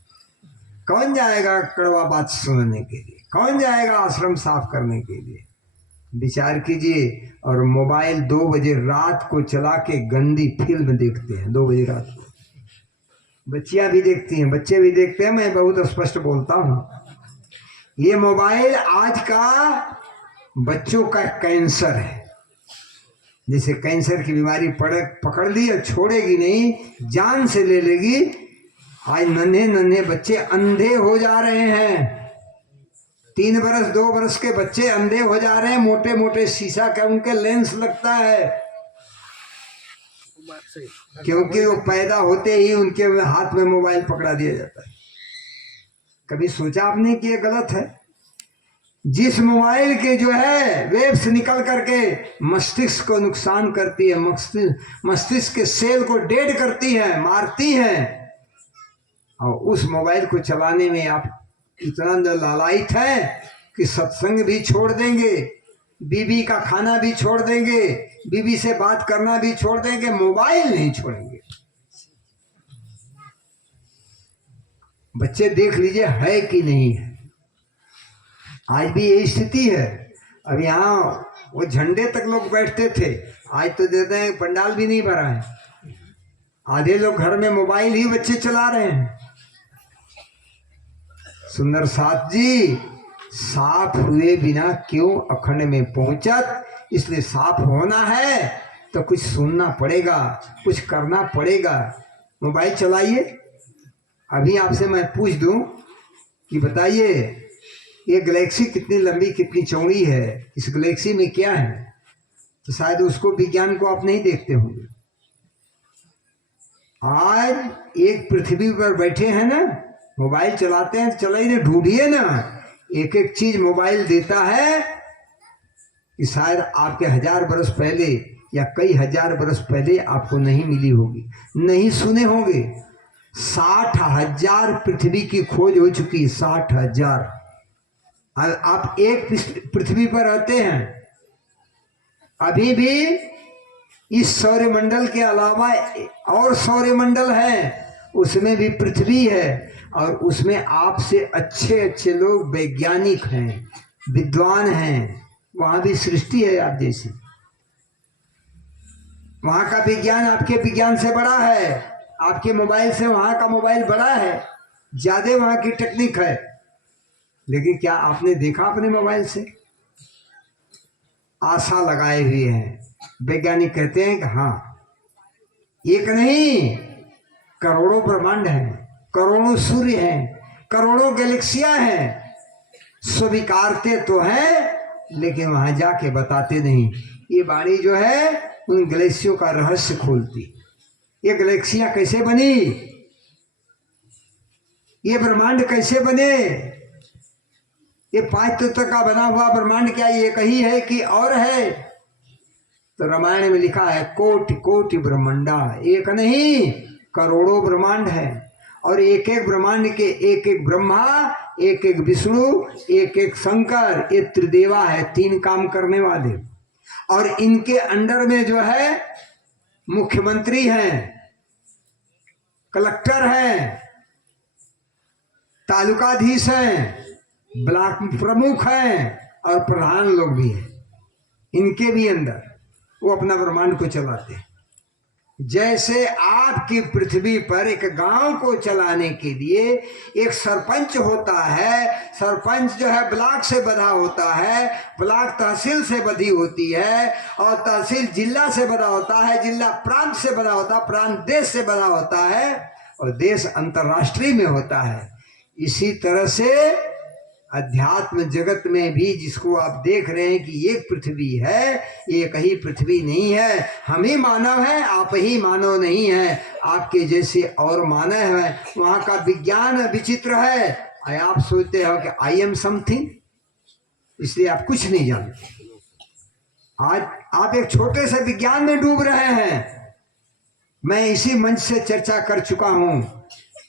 कौन जाएगा कड़वा बात सुनने के लिए, कौन जाएगा आश्रम साफ करने के लिए? विचार कीजिए। और मोबाइल 2 बजे रात को चला के गंदी फिल्म देखते हैं, 2 बजे रात को। बच्चियां भी देखती हैं, बच्चे भी देखते हैं, मैं बहुत स्पष्ट बोलता हूँ। ये मोबाइल आज का बच्चों का कैंसर है। जैसे कैंसर की बीमारी पकड़ ली और छोड़ेगी नहीं, जान से ले लेगी। आज नन्हे नन्हे बच्चे अंधे हो जा रहे हैं। 3 बरस 2 बरस के बच्चे अंधे हो जा रहे हैं। मोटे मोटे शीशा का उनके लेंस लगता है, क्योंकि वो पैदा होते ही उनके हाथ में मोबाइल पकड़ा दिया जाता है। कभी सोचा आपने कि ये गलत है? जिस मोबाइल के जो है वेव्स निकल करके मस्तिष्क को नुकसान करती है, मस्तिष्क के सेल को डेड करती है, मारती है, और उस मोबाइल को चलाने में आप इतना लालायित है कि सत्संग भी छोड़ देंगे, बीबी का खाना भी छोड़ देंगे, बीबी से बात करना भी छोड़ देंगे, मोबाइल नहीं छोड़ेंगे। बच्चे देख लीजिए है कि नहीं है। आज भी यही स्थिति है। अब यहाँ वो झंडे तक लोग बैठते थे, आज तो देते हैं पंडाल भी नहीं भरा है। आधे लोग घर में मोबाइल ही बच्चे चला रहे हैं। सुंदर साथ जी, साफ हुए बिना क्यों अखंड में पहुंचत, इसलिए साफ होना है तो कुछ सुनना पड़ेगा, कुछ करना पड़ेगा। मोबाइल चलाइए। अभी आपसे मैं पूछ दूं कि बताइए ये गैलेक्सी कितनी लंबी कितनी चौड़ी है, इस गैलेक्सी में क्या है, तो शायद उसको विज्ञान को आप नहीं देखते होंगे। आज एक पृथ्वी पर बैठे हैं ना, मोबाइल चलाते हैं, चलाइए ढूंढिए ना, एक एक चीज मोबाइल देता है कि शायद आपके 1000 बरस पहले या कई हजार बरस पहले आपको नहीं मिली होगी, नहीं सुने होंगे। 60,000 पृथ्वी की खोज हो चुकी, 60,000। आप एक पृथ्वी पर रहते हैं, अभी भी इस सौरमंडल के अलावा और सौरमंडल है, उसमें भी पृथ्वी है और उसमें आपसे अच्छे अच्छे लोग वैज्ञानिक हैं, विद्वान हैं। वहां भी सृष्टि है आप जैसी। वहां का विज्ञान आपके विज्ञान से बड़ा है, आपके मोबाइल से वहां का मोबाइल बड़ा है, ज्यादा वहां की टेक्निक है। लेकिन क्या आपने देखा अपने मोबाइल से? आशा लगाए हुए हैं। वैज्ञानिक कहते हैं कि हाँ, एक नहीं करोड़ों ब्रह्मांड हैं, करोड़ों सूर्य हैं, करोड़ों गैलेक्सियां हैं, स्वीकारते तो हैं लेकिन वहां जाके बताते नहीं। ये वाणी जो है उन गैलेक्सियों का रहस्य खोलती। ये गैलेक्सियां कैसे बनी, ये ब्रह्मांड कैसे बने, ये 5 तत्व का बना हुआ ब्रह्मांड क्या एक ही है कि और है? तो रामायण में लिखा है कोटि कोटि ब्रह्मांडा, एक नहीं करोड़ों ब्रह्मांड है। और एक एक ब्रह्मांड के एक एक ब्रह्मा, एक एक विष्णु, एक एक शंकर, ये त्रिदेवा है, 3 काम करने वाले। और इनके अंडर में जो है मुख्यमंत्री हैं, कलेक्टर हैं, तालुकाधीश हैं, ब्लॉक प्रमुख हैं और प्रधान लोग भी हैं। इनके भी अंदर वो अपना ब्रह्मांड को चलाते हैं। जैसे आपकी पृथ्वी पर एक गांव को चलाने के लिए एक सरपंच होता है, सरपंच जो है ब्लॉक से बधा होता है, ब्लॉक तहसील से बधी होती है, और तहसील जिला से बधा होता है, जिला प्रांत से बधा होता है, प्रांत देश से बधा होता है, और देश अंतर्राष्ट्रीय में होता है। इसी तरह से अध्यात्म जगत में भी जिसको आप देख रहे हैं कि एक पृथ्वी है, एक ही पृथ्वी नहीं है। हम ही मानव हैं, आप ही मानव नहीं हैं। आपके जैसे और मानव हैं। वहाँ का विज्ञान विचित्र है। आप सोचते हो कि आई एम समथिंग, इसलिए आप कुछ नहीं जानते। आज आप एक छोटे से विज्ञान में डूब रहे हैं। मैं इसी मंच से चर्चा कर चुका हूँ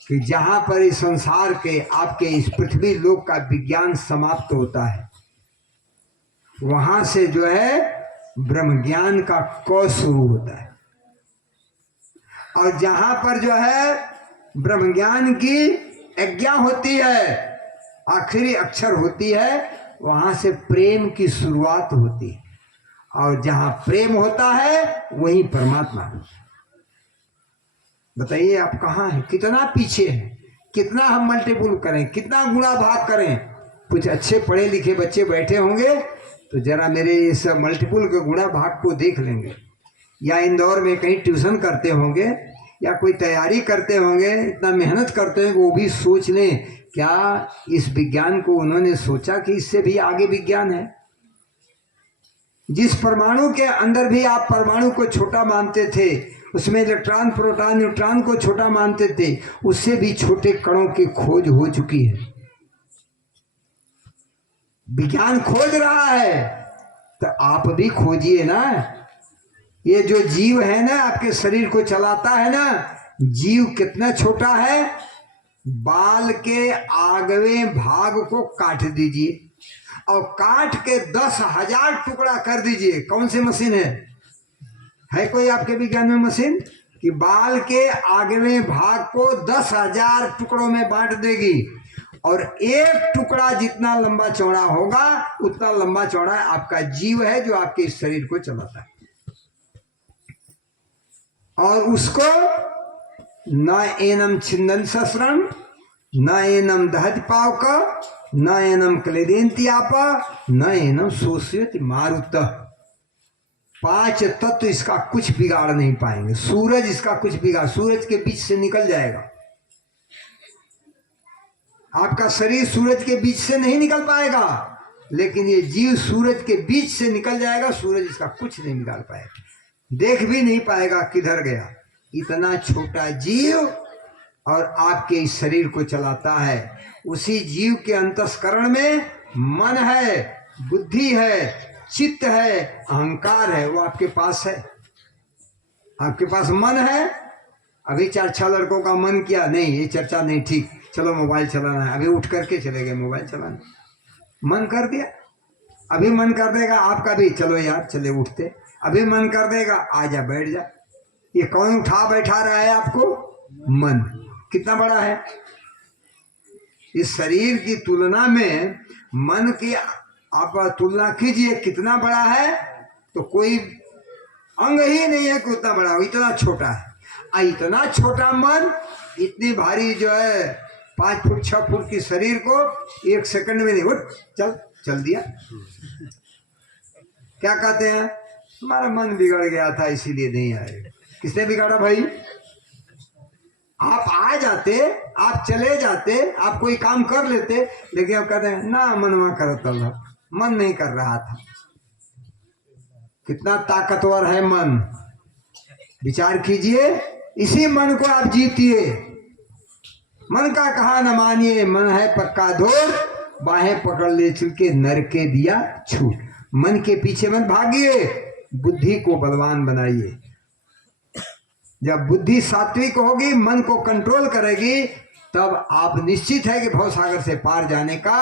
कि जहां पर इस संसार के आपके इस पृथ्वी लोक का विज्ञान समाप्त होता है, वहां से जो है ब्रह्म ज्ञान का क शुरू होता है। और जहां पर जो है ब्रह्म ज्ञान की आज्ञा होती है, आखिरी अक्षर होती है, वहां से प्रेम की शुरुआत होती है। और जहां प्रेम होता है वही परमात्मा। बताइए आप कहाँ हैं, कितना पीछे हैं, कितना हम मल्टीपुल करें, कितना गुणा भाग करें। कुछ अच्छे पढ़े लिखे बच्चे बैठे होंगे तो जरा मेरे इस मल्टीपुल के गुणा भाग को देख लेंगे, या इंदौर में कहीं ट्यूशन करते होंगे या कोई तैयारी करते होंगे, इतना मेहनत करते हैं, वो भी सोच लें क्या इस विज्ञान को उन्होंने सोचा कि इससे भी आगे विज्ञान है। जिस परमाणु के अंदर भी आप परमाणु को छोटा मानते थे, उसमें इलेक्ट्रॉन प्रोटॉन न्यूट्रॉन को छोटा मानते थे, उससे भी छोटे कणों की खोज हो चुकी है। विज्ञान खोज रहा है तो आप भी खोजिए ना। ये जो जीव है ना, आपके शरीर को चलाता है ना, जीव कितना छोटा है। बाल के आगवे भाग को काट दीजिए और काट के 10,000 टुकड़ा कर दीजिए। कौन सी मशीन है कोई आपके विज्ञान में मशीन कि बाल के आगवे भाग को 10,000 टुकड़ों में बांट देगी, और एक टुकड़ा जितना लंबा चौड़ा होगा उतना लंबा चौड़ा आपका जीव है जो आपके इस शरीर को चलाता है। और उसको न एनम छिंदन शस्त्रम, न एनम दहज पावक, न एनम क्लेदेंत्याप, न एनम सोशियत मारुत। 5 तत्व इसका कुछ बिगाड़ नहीं पाएंगे। सूरज इसका कुछ बिगाड़, सूरज के बीच से निकल जाएगा। आपका शरीर सूरज के बीच से नहीं निकल पाएगा, लेकिन ये जीव सूरज के बीच से निकल जाएगा। सूरज इसका कुछ नहीं निकाल पाएगा, देख भी नहीं पाएगा किधर गया। इतना छोटा जीव और आपके इस शरीर को चलाता है। उसी जीव के अंतस्करण में मन है, बुद्धि है, चित्त है, अहंकार है। वो आपके पास है। आपके पास मन है। अभी 4-6 लड़कों का मन किया, नहीं ये चर्चा नहीं ठीक, चलो मोबाइल चलाना है। अभी उठ करके चले गए मोबाइल चलाने, मन कर दिया। अभी मन कर देगा आपका भी, चलो यार चले उठते। अभी मन कर देगा, आजा बैठ जा। ये कौन उठा बैठा रहा है आपको? मन। कितना बड़ा है इस शरीर की तुलना में, मन की आप तुलना कीजिए कितना बड़ा है, तो कोई अंग ही नहीं है कि उतना बड़ा हो, इतना छोटा है। इतना छोटा मन इतनी भारी जो है 5 फुट 6 फुट की शरीर को 1 सेकंड में नहीं, उठ चल दिया। क्या कहते हैं, हमारा मन बिगड़ गया था इसीलिए नहीं आए। किसने बिगाड़ा भाई? आप आ जाते, आप चले जाते, आप कोई काम कर लेते, लेकिन आप कहते हैं ना मनवा करता था, मन नहीं कर रहा था। कितना ताकतवर है मन, विचार कीजिए। इसी मन को आप जीतिए। मन का कहा न मानिए, मन है पक्का धोर, बाहें पकड़ ले चुके नर के दिया छूट। मन के पीछे मत भागिए, बुद्धि को बलवान बनाइए। जब बुद्धि सात्विक होगी, मन को कंट्रोल करेगी, तब आप निश्चित है कि भवसागर से पार जाने का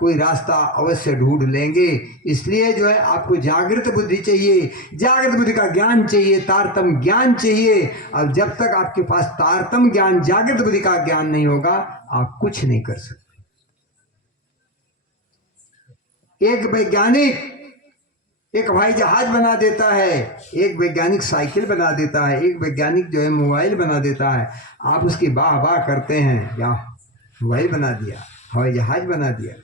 कोई रास्ता अवश्य ढूंढ लेंगे। इसलिए जो है आपको जागृत बुद्धि चाहिए, जागृत बुद्धि का ज्ञान चाहिए, तारतम ज्ञान चाहिए। अब जब तक आपके पास तारतम ज्ञान, जागृत बुद्धि का ज्ञान नहीं होगा, आप कुछ नहीं कर सकते। एक वैज्ञानिक एक हवाई जहाज बना देता है, एक वैज्ञानिक साइकिल बना देता है, एक वैज्ञानिक जो है मोबाइल बना देता है। आप उसकी वाह वाह करते हैं, या मोबाइल बना दिया, हवाई जहाज बना दिया।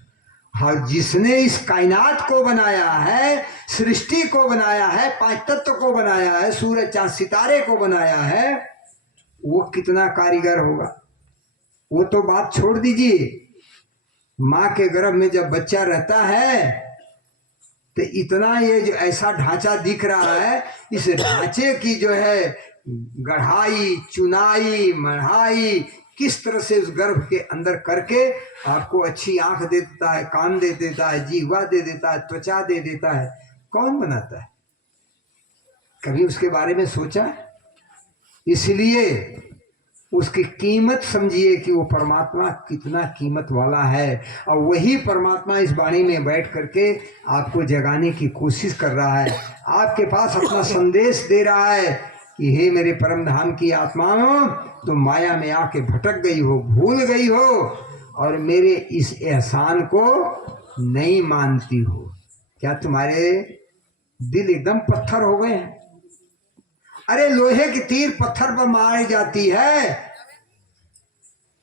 हाँ, जिसने इस कायनात को बनाया है, सृष्टि को बनाया है, पांच तत्व को बनाया है, सूरज चांद सितारे को बनाया है, वो कितना कारीगर होगा। वो तो बात छोड़ दीजिए, माँ के गर्भ में जब बच्चा रहता है तो इतना ये जो ऐसा ढांचा दिख रहा है, इस ढांचे की जो है गढ़ाई, चुनाई, मढ़ाई किस तरह से उस गर्भ के अंदर करके आपको अच्छी आंख दे देता है, कान दे देता है, जीवा दे देता है, त्वचा दे देता है, कौन बनाता है? कभी उसके बारे में सोचा? इसलिए उसकी कीमत समझिए कि वो परमात्मा कितना कीमत वाला है। और वही परमात्मा इस वाणी में बैठ करके आपको जगाने की कोशिश कर रहा है, आपके पास अपना संदेश दे रहा है कि हे मेरे परम धाम की आत्माओं, तुम माया में आके भटक गई हो, भूल गई हो और मेरे इस एहसान को नहीं मानती हो। क्या तुम्हारे दिल एकदम पत्थर हो गए हैं? अरे लोहे की तीर पत्थर पर मारी जाती है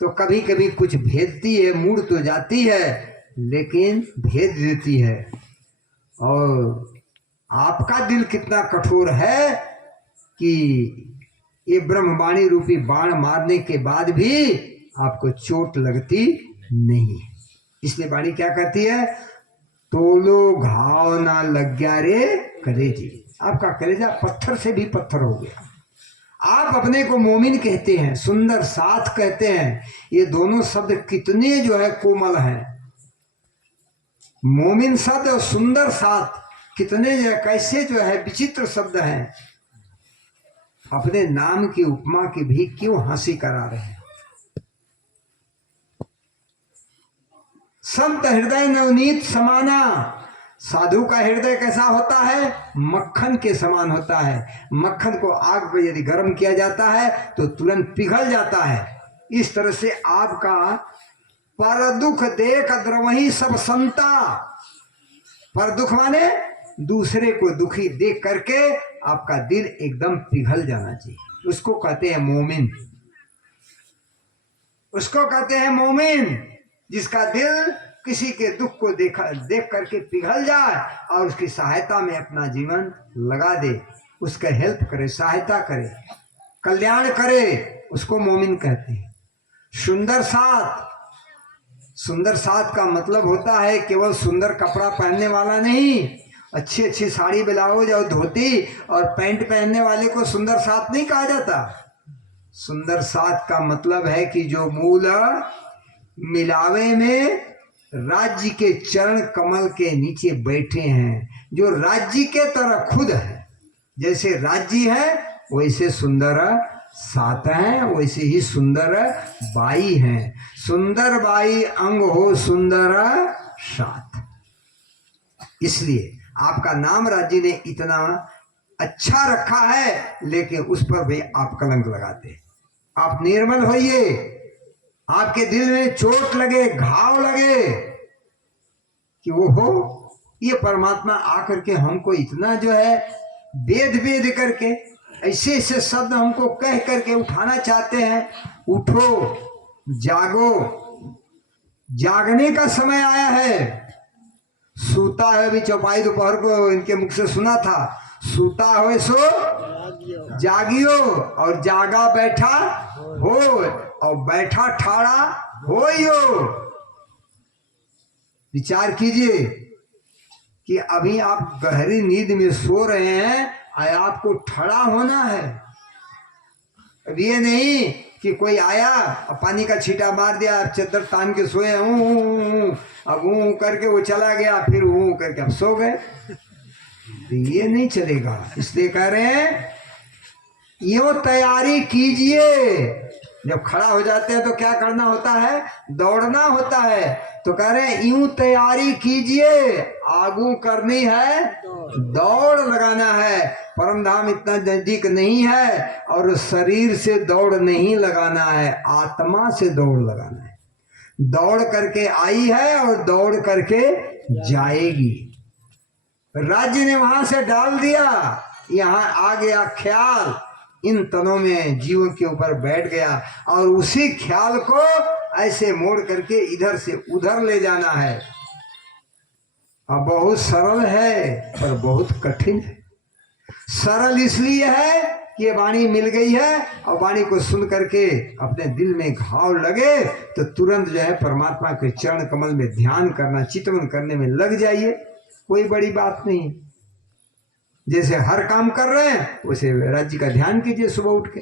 तो कभी कभी कुछ भेदती है, मुड़ तो जाती है लेकिन भेद देती है। और आपका दिल कितना कठोर है कि ये ब्रह्मवाणी रूपी बाण मारने के बाद भी आपको चोट लगती नहीं। इसलिए वाणी क्या कहती है? तोलो घाव ना लग गया रे कलेजी। आपका कलेजा पत्थर से भी पत्थर हो गया। आप अपने को मोमिन कहते हैं, सुंदर साथ कहते हैं, ये दोनों शब्द कितने जो है कोमल हैं। मोमिन शब्द और सुंदर साथ कितने जो है, कैसे जो है विचित्र शब्द हैं। अपने नाम की उपमा की भी क्यों हंसी करा रहे हैं। संत हृदय नवनीत समाना। साधु का हृदय कैसा होता है? मक्खन के समान होता है। मक्खन को आग पर यदि गर्म किया जाता है तो तुरंत पिघल जाता है। इस तरह से आपका पर दुख देख द्रवही सब संता। पर दुख माने दूसरे को दुखी देख करके आपका दिल एकदम पिघल जाना चाहिए। उसको कहते हैं मोमिन। उसको कहते हैं मोमिन, जिसका दिल किसी के दुख को देख करके पिघल जाए और उसकी सहायता में अपना जीवन लगा दे, उसका हेल्प करे, सहायता करे, कल्याण करे, उसको मोमिन कहते हैं। सुंदर साथ। सुंदर साथ का मतलब होता है केवल सुंदर कपड़ा पहनने वाला नहीं। अच्छी अच्छी साड़ी ब्लाउज और धोती और पैंट पहनने वाले को सुंदर साथ नहीं कहा जाता। सुंदर साथ का मतलब है कि जो मूल मिलावे में राज्य के चरण कमल के नीचे बैठे हैं, जो राज्य के तरह खुद है। जैसे राज्य है वैसे सुंदर साथ हैं, वैसे ही सुंदर बाई हैं। सुंदर बाई अंग हो सुंदर साथ। इसलिए आपका नाम राज्य ने इतना अच्छा रखा है, लेकिन उस पर भी आप कलंक लगाते। आप निर्मल होइए। आपके दिल में चोट लगे, घाव लगे कि वो हो, ये परमात्मा आकर के हमको इतना जो है वेद करके ऐसे ऐसे शब्द हमको कह करके उठाना चाहते हैं। उठो, जागो, जागने का समय आया है। सूता है, अभी चौपाई दोपहर को इनके मुख से सुना था, सूता हो सो जागियो और जागा बैठा हो और बैठा ठाड़ा होइयो। विचार कीजिए कि अभी आप गहरी नींद में सो रहे हैं और आपको ठड़ा होना है। अब ये नहीं कि कोई आया और पानी का छींटा मार दिया, चद्दर तान के सोए अब करके वो चला गया, फिर करके अब सो गए, तो ये नहीं चलेगा। इसलिए कह रहे हैं यो तैयारी कीजिए। जब खड़ा हो जाते हैं तो क्या करना होता है? दौड़ना होता है। तो कह रहे हैं यूं तैयारी कीजिए, आगू करनी है, दौड़ लगाना है। परम धाम इतना नजदीक नहीं है और शरीर से दौड़ नहीं लगाना है, आत्मा से दौड़ लगाना है। दौड़ करके आई है और दौड़ करके जाएगी। राज्य ने वहां से डाल दिया, यहाँ आ गया ख्याल, इन तनों में जीवों के ऊपर बैठ गया और उसी ख्याल को ऐसे मोड़ करके इधर से उधर ले जाना है। अब बहुत सरल है पर बहुत कठिन है। सरल इसलिए है कि ये वाणी मिल गई है और वाणी को सुन करके अपने दिल में घाव लगे तो तुरंत जो है परमात्मा के चरण कमल में ध्यान करना, चितवन करने में लग जाइए। कोई बड़ी बात नहीं। जैसे हर काम कर रहे हैं वैसे राज्य का ध्यान कीजिए सुबह उठ के।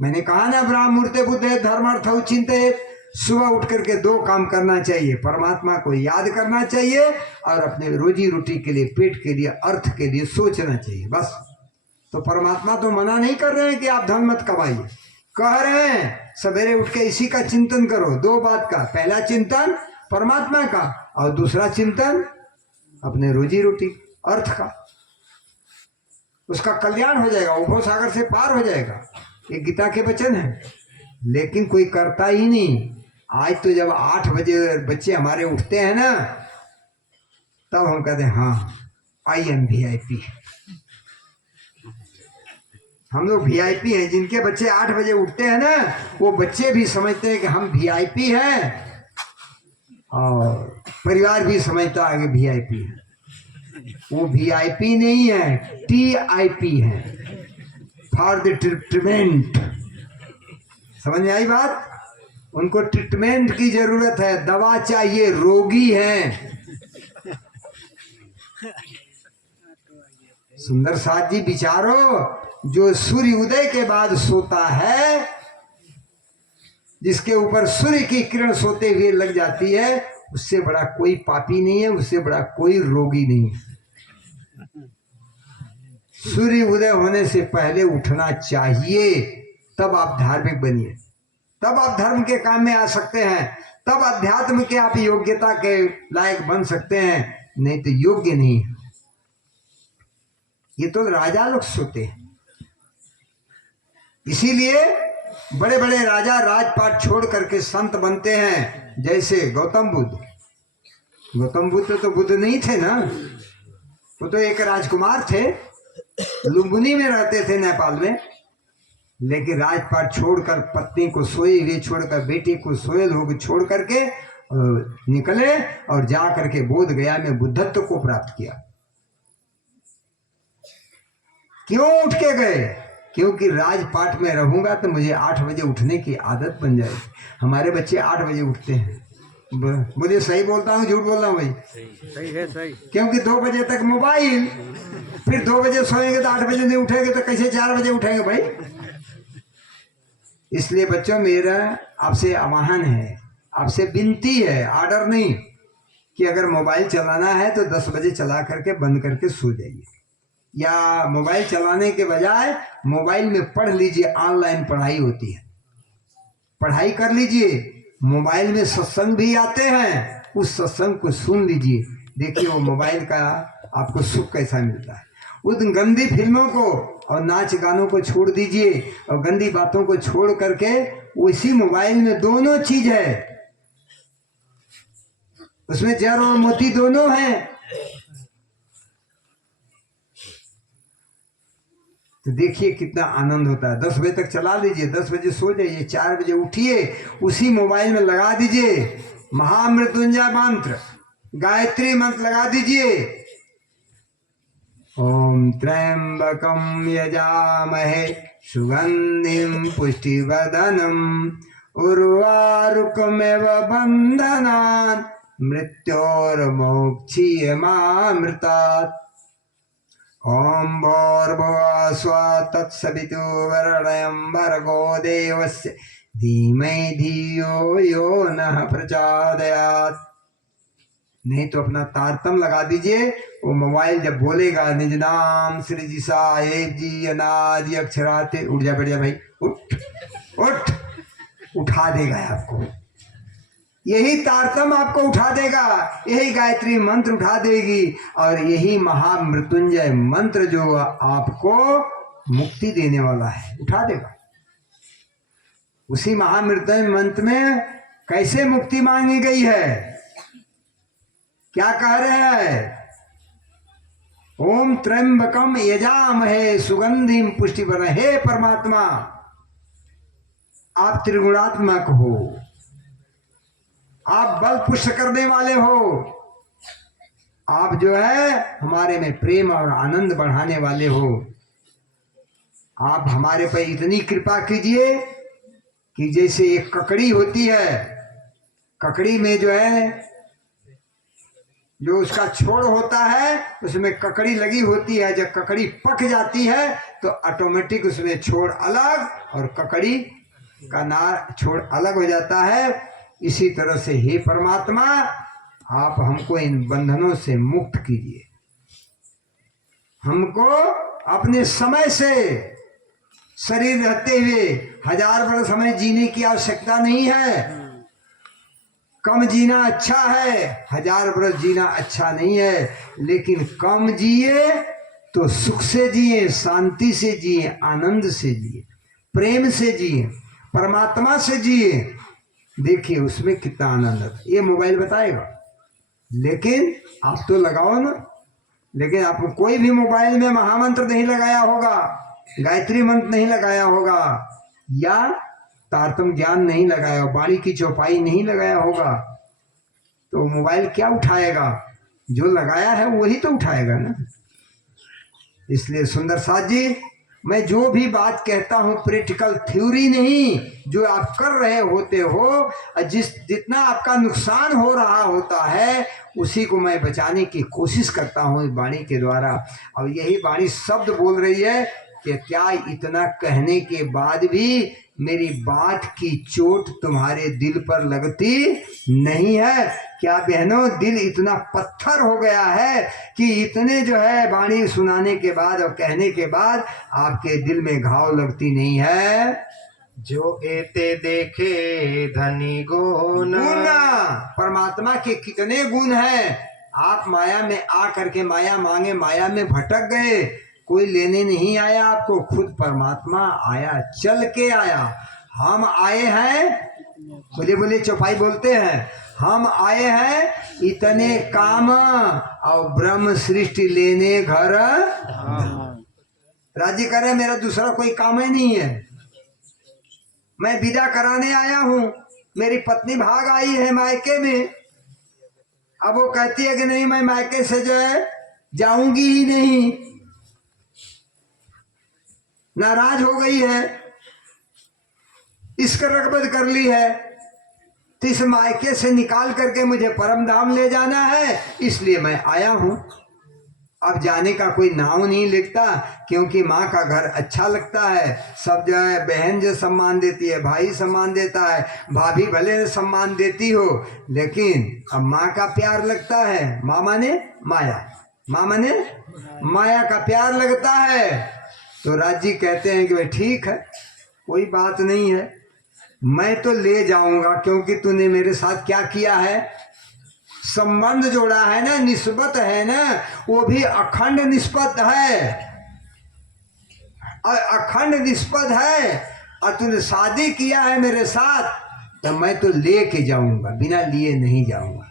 मैंने कहा ना ब्राह्म मूर्ते बुद्धे धर्मार्थ चिंतित, सुबह उठ करके 2 काम करना चाहिए। परमात्मा को याद करना चाहिए और अपने रोजी रोटी के लिए, पेट के लिए, अर्थ के लिए सोचना चाहिए, बस। तो परमात्मा तो मना नहीं कर रहे हैं कि आप धन मत कमाइए, कह रहे हैं सवेरे उठ के इसी का चिंतन करो। 2 बात का, पहला चिंतन परमात्मा का और दूसरा चिंतन अपने रोजी रोटी, अर्थ का। उसका कल्याण हो जाएगा, उभो सागर से पार हो जाएगा। ये गीता के वचन है, लेकिन कोई करता ही नहीं। आज तो जब 8 बजे बच्चे हमारे उठते हैं ना, तब हम कहते हैं हाँ आई एम VIP। हम लोग VIP हैं। जिनके बच्चे 8 बजे उठते हैं ना, वो बच्चे भी समझते हैं कि हम VIP हैं और परिवार भी समझता है कि VIP है। वो VIP नहीं है, TIP है, फॉर द ट्रीटमेंट। समझ में आई बात? उनको ट्रीटमेंट की जरूरत है, दवा चाहिए, रोगी हैं। सुंदर साथ जी विचारो, जो सूर्य उदय के बाद सोता है, जिसके ऊपर सूर्य की किरण सोते हुए लग जाती है, उससे बड़ा कोई पापी नहीं है, उससे बड़ा कोई रोगी नहीं है। सूर्य उदय होने से पहले उठना चाहिए, तब आप धार्मिक बनिए, तब आप धर्म के काम में आ सकते हैं, तब अध्यात्म के आप योग्यता के लायक बन सकते हैं, नहीं तो योग्य नहीं है। ये तो राजा लोग सोते हैं। इसीलिए बड़े बड़े राजा राजपाट छोड़ करके संत बनते हैं। जैसे गौतम बुद्ध। गौतम बुद्ध तो बुद्ध नहीं थे ना, वो तो एक राजकुमार थे, लुम्बिनी में रहते थे नेपाल में। लेकिन राजपाट छोड़कर, पत्नी को सोए हुए छोड़कर, बेटे को सोए लोग छोड़ करके निकले और जा करके बोध गया में बुद्धत्व को प्राप्त किया। क्यों उठ के गए? क्योंकि राजपाट में रहूंगा तो मुझे 8 बजे उठने की आदत बन जाएगी। हमारे बच्चे 8 बजे उठते हैं। मुझे सही बोलता हूँ झूठ बोल रहा हूँ भाई? सही है, सही। क्योंकि 2 बजे तक मोबाइल, फिर 2 बजे सोएंगे तो 8 बजे नहीं उठेंगे तो कैसे 4 बजे उठेंगे भाई? इसलिए बच्चों, मेरा आपसे आह्वान है, आपसे विनती है, आर्डर नहीं, कि अगर मोबाइल चलाना है तो 10 बजे चला करके बंद करके सो जाइए, या मोबाइल चलाने के बजाय मोबाइल में पढ़ लीजिए। ऑनलाइन पढ़ाई होती है, पढ़ाई कर लीजिए। मोबाइल में सत्संग भी आते हैं, उस सत्संग को सुन लीजिए। देखिए वो मोबाइल का आपको सुख कैसा मिलता है। उन गंदी फिल्मों को और नाच गानों को छोड़ दीजिए और गंदी बातों को छोड़ करके उसी मोबाइल में दोनों चीज है, उसमें जड़ और मोती दोनों हैं। तो देखिए कितना आनंद होता है। 10 बजे तक चला लीजिए, 10 बजे सो जाइए, 4 बजे उठिए, उसी मोबाइल में लगा दीजिए महामृत्युंजय मंत्र, गायत्री मंत्र लगा दीजिए। ओम त्र्यंबकम यजामहे सुगंधिम पुष्टिवर्धनम उर्वारुकमेव बंधनान् मृत्योर्मोक्षीयमामृतात्। ओम भूर्भुवः स्वः तत्सवितुर्वरेण्यं भर्गो देवस्य धीमहि धियो यो नः प्रचोदयात्। नहीं तो अपना तारतम लगा दीजिए। वो मोबाइल जब बोलेगा निज नाम श्री जी साहेब जी अनादि अक्षराते, उठ जा, बैठ जा भाई, उठ उठ, उठा देगा आपको। यही तारतम आपको उठा देगा, यही गायत्री मंत्र उठा देगी, और यही महामृत्युंजय मंत्र जो आपको मुक्ति देने वाला है उठा देगा। उसी महामृत्युंजय मंत्र में कैसे मुक्ति मांगी गई है, क्या कह रहे हैं? ओम त्र्यंबकम यजामहे सुगंधिम पुष्टिवर्धनम। हे परमात्मा, आप त्रिगुणात्मक हो, आप बल पुष्ट करने वाले हो, आप जो है हमारे में प्रेम और आनंद बढ़ाने वाले हो। आप हमारे पर इतनी कृपा कीजिए कि जैसे एक ककड़ी होती है, ककड़ी में जो है जो उसका छोड़ होता है उसमें ककड़ी लगी होती है, जब ककड़ी पक जाती है तो ऑटोमेटिक उसमें छोड़ अलग और ककड़ी का नार छोड़ अलग हो जाता है। इसी तरह से हे परमात्मा, आप हमको इन बंधनों से मुक्त कीजिए। हमको अपने समय से, शरीर रहते हुए 1000 वर्ष समय जीने की आवश्यकता नहीं है। कम जीना अच्छा है, 1000 वर्ष जीना अच्छा नहीं है, लेकिन कम जिए तो सुख से जिए, शांति से जिए, आनंद से जिए, प्रेम से जिए, परमात्मा से जिए। देखिए उसमें कितना आनंद है। ये मोबाइल बताएगा, लेकिन आप तो लगाओ ना। लेकिन आप कोई भी मोबाइल में महामंत्र नहीं लगाया होगा, गायत्री मंत्र नहीं लगाया होगा, या तारतम ज्ञान नहीं लगाया, वाणी की चौपाई नहीं लगाया होगा, तो मोबाइल क्या उठाएगा? जो लगाया है वही तो उठाएगा ना। इसलिए सुंदर साथ जी, मैं जो भी बात कहता हूँ प्रैक्टिकल थ्योरी नहीं, जो आप कर रहे होते हो, जितना आपका नुकसान हो रहा होता है उसी को मैं बचाने की कोशिश करता हूँ वाणी के द्वारा। और यही वाणी शब्द बोल रही है कि क्या इतना कहने के बाद भी मेरी बात की चोट तुम्हारे दिल पर लगती नहीं है? क्या बहनों, दिल इतना पत्थर हो गया है कि इतने जो है वाणी सुनाने के बाद और कहने के बाद आपके दिल में घाव लगती नहीं है? जो एते देखे धनी गुण, परमात्मा के कितने गुण हैं। आप माया में आ करके माया मांगे, माया में भटक गए, कोई लेने नहीं आया आपको, खुद परमात्मा आया, चल के आया। हम आए हैं, बोले बोले चौपाई बोलते हैं, हम आए हैं इतने काम और ब्रह्म सृष्टि लेने घर राजी करे। मेरा दूसरा कोई काम ही नहीं है। मैं विदा कराने आया हूँ, मेरी पत्नी भाग आई है मायके में। अब वो कहती है कि नहीं, मैं मायके से जो है जाऊंगी ही नहीं, नाराज हो गई है, इसका रगबत कर ली है, तो इस मायके से निकाल करके मुझे परम धाम ले जाना है, इसलिए मैं आया हूं। अब जाने का कोई नाम नहीं लिखता, क्योंकि माँ का घर अच्छा लगता है। सब जो है बहन जो सम्मान देती है, भाई सम्मान देता है, भाभी भले सम्मान देती हो, लेकिन अब माँ का प्यार लगता है। माँ माने माया, माँ माने माया का प्यार लगता है। तो राज जी कहते हैं कि भाई ठीक है, कोई बात नहीं है, मैं तो ले जाऊंगा, क्योंकि तूने मेरे साथ क्या किया है, संबंध जोड़ा है ना, निस्बत है ना, वो भी अखंड निस्बत है, और अखंड निस्बत है, और तूने शादी किया है मेरे साथ, तो मैं तो लेके जाऊंगा, बिना लिए नहीं जाऊंगा।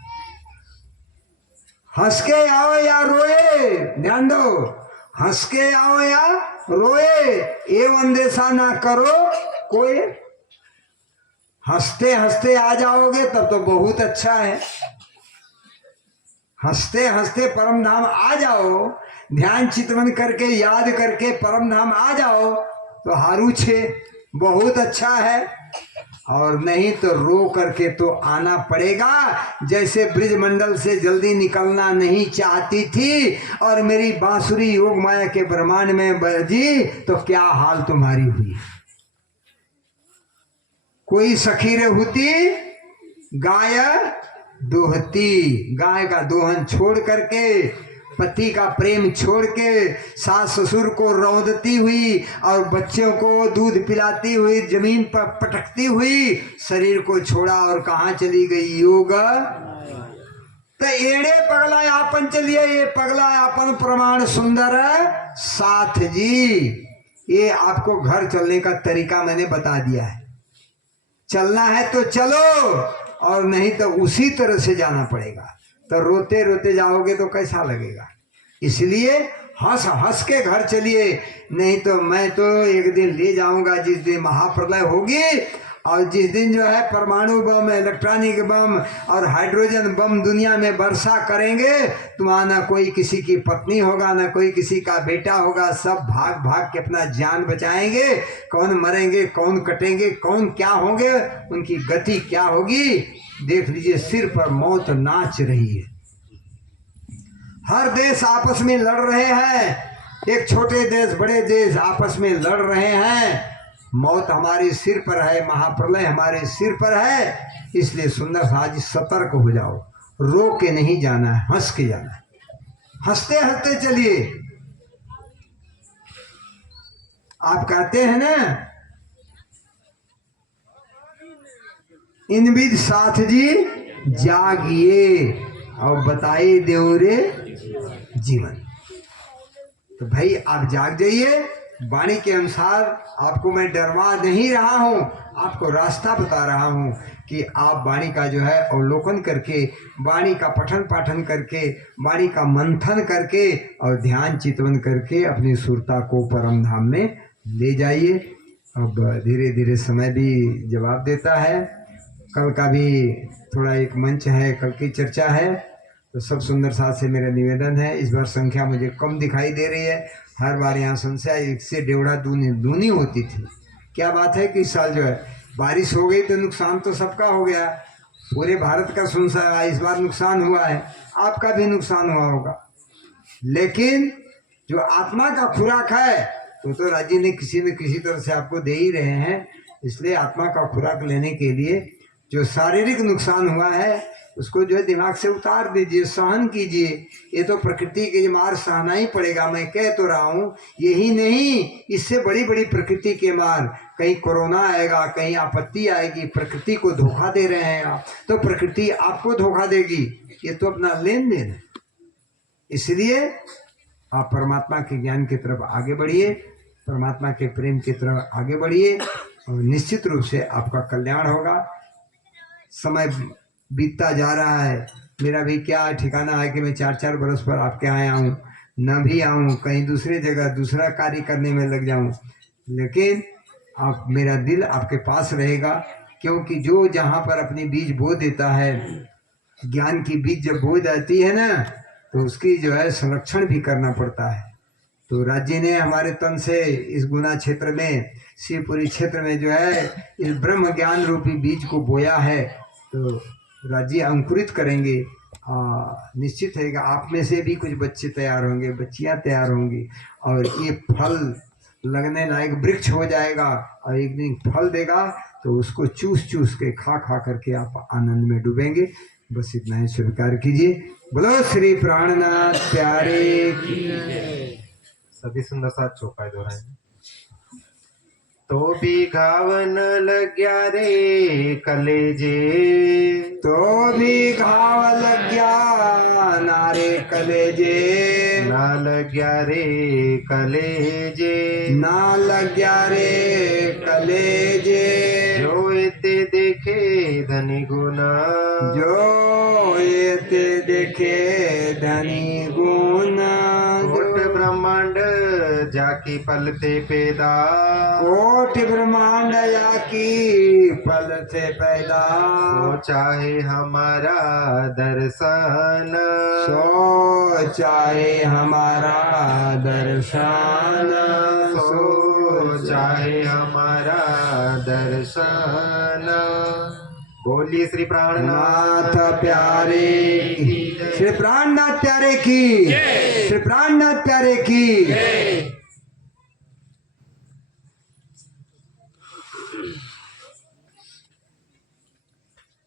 हंस के आओ या रोए, ध्यान दो, हंस के आओ या रोए, एवं अंदेशा ना करो कोई। हंसते हंसते आ जाओगे तब तो बहुत अच्छा है, हंसते हंसते परम धाम आ जाओ, ध्यान चितवन करके याद करके परम धाम आ जाओ तो हारू छे बहुत अच्छा है, और नहीं तो रो करके तो आना पड़ेगा। जैसे ब्रिजमंडल से जल्दी निकलना नहीं चाहती थी और मेरी बांसुरी योग माया के ब्रह्मांड में बजी तो क्या हाल तुम्हारी हुई। कोई सखी रे होती गाय दोहती, गाय का दोहन छोड़ करके, पति का प्रेम छोड़ के, सास ससुर को रौंदती हुई और बच्चों को दूध पिलाती हुई, जमीन पर पटकती हुई शरीर को छोड़ा और कहाँ चली गई योग। तो एड़े पगला आपन चलिए, ये पगला आपन प्रमाण सुंदर साथ जी। ये आपको घर चलने का तरीका मैंने बता दिया है। चलना है तो चलो और नहीं तो उसी तरह से जाना पड़ेगा। तो रोते रोते जाओगे तो कैसा लगेगा। इसलिए हंस हंस के घर चलिए, नहीं तो मैं तो एक दिन ले जाऊंगा जिस दिन महाप्रलय होगी और जिस दिन जो है परमाणु बम, इलेक्ट्रॉनिक बम और हाइड्रोजन बम दुनिया में वर्षा करेंगे, तुम्हारा ना कोई किसी की पत्नी होगा, ना कोई किसी का बेटा होगा, सब भाग भाग के अपना जान बचाएंगे। कौन मरेंगे, कौन कटेंगे, कौन क्या होंगे, उनकी गति क्या होगी, देख लीजिए। सिर पर मौत नाच रही है। हर देश आपस में लड़ रहे हैं, एक छोटे देश बड़े देश आपस में लड़ रहे हैं। मौत हमारे सिर पर है, महाप्रलय हमारे सिर पर है। इसलिए सुंदर साज सतर्क हो जाओ, रो के नहीं जाना है, हंस के जाना है। हंसते हंसते चलिए। आप कहते हैं ना, इन विध साथ जी जागिए और बताइए देवरे जीवन। तो भाई आप जाग जाइए। वाणी के अनुसार आपको मैं डरवा नहीं रहा हूँ, आपको रास्ता बता रहा हूँ कि आप वाणी का जो है अवलोकन करके, वाणी का पठन पाठन करके, वाणी का मंथन करके और ध्यान चितवन करके अपनी सुरता को परम धाम में ले जाइए। अब धीरे धीरे समय भी जवाब देता है। कल का भी थोड़ा एक मंच है, कल की चर्चा है, तो सब सुंदर साथ से मेरा निवेदन है। इस बार संख्या मुझे कम दिखाई दे रही है। हर बार यहाँ संख्या 1 से 1.5 दूनी होती थी। क्या बात है कि इस साल जो है बारिश हो गई तो नुकसान तो सबका हो गया, पूरे भारत का सुनसा इस बार नुकसान हुआ है, आपका भी नुकसान हुआ होगा। लेकिन जो आत्मा का खुराक है तो राज्य ने किसी न किसी तरह से आपको दे ही रहे हैं। इसलिए आत्मा का खुराक लेने के लिए जो शारीरिक नुकसान हुआ है उसको जो है दिमाग से उतार दीजिए, सहन कीजिए। ये तो प्रकृति के मार सहना ही पड़ेगा। मैं कह तो रहा हूँ, यही नहीं, इससे बड़ी बड़ी प्रकृति के मार, कहीं कोरोना आएगा, कहीं आपत्ति आएगी, प्रकृति को धोखा दे रहे हैं आप, तो प्रकृति आपको धोखा देगी। ये तो अपना लेन देन है। इसलिए आप परमात्मा के ज्ञान की तरफ आगे बढ़िए, परमात्मा के प्रेम की तरफ आगे बढ़िए और निश्चित रूप से आपका कल्याण होगा। समय बीतता जा रहा है, मेरा भी क्या ठिकाना है कि मैं 4-4 बरस पर आपके यहाँ आऊँ, न भी आऊँ, कहीं दूसरी जगह दूसरा कार्य करने में लग जाऊँ। लेकिन आप, मेरा दिल आपके पास रहेगा, क्योंकि जो जहाँ पर अपनी बीज बो देता है, ज्ञान की बीज जब बो जाती है ना, तो उसकी जो है संरक्षण भी करना पड़ता है। तो राज्य ने हमारे तन से इस गुना क्षेत्र में, शिवपुरी क्षेत्र में जो है इस ब्रह्म ज्ञान रूपी बीज को बोया है, तो राज्य अंकुरित करेंगे। निश्चित है कि आप में से भी कुछ बच्चे तैयार होंगे, बच्चियां तैयार होंगी और ये फल लगने लायक वृक्ष हो जाएगा और एक दिन फल देगा तो उसको चूस चूस के खा खा करके आप आनंद में डूबेंगे। बस इतना ही स्वीकार कीजिए। बोलो श्री प्राणनाथ प्यारे की। सभी सुंदर साथ चौपाई दोहराए। तो भी घावन लग्या रे कलेजे, तो भी घाव लग्या नारे कलेजे, ना लग्या रे कलेजे, ना लग्या रे कलेजे। जो एते देखे धनी गुना, जो एते देखे धनी गुना, कोट ब्रह्मांड जाकी पलते पैदा कोटि ब्रह्मांड जाकी पल से पैदा सो चाहे हमारा दर्शन सो चाहे हमारा दर्शन सो चाहे हमारा दर्शन। बोलिए श्री प्राणनाथ नाथ प्यारे की श्री प्राणनाथ प्यारे की श्री प्राणनाथ प्यारे की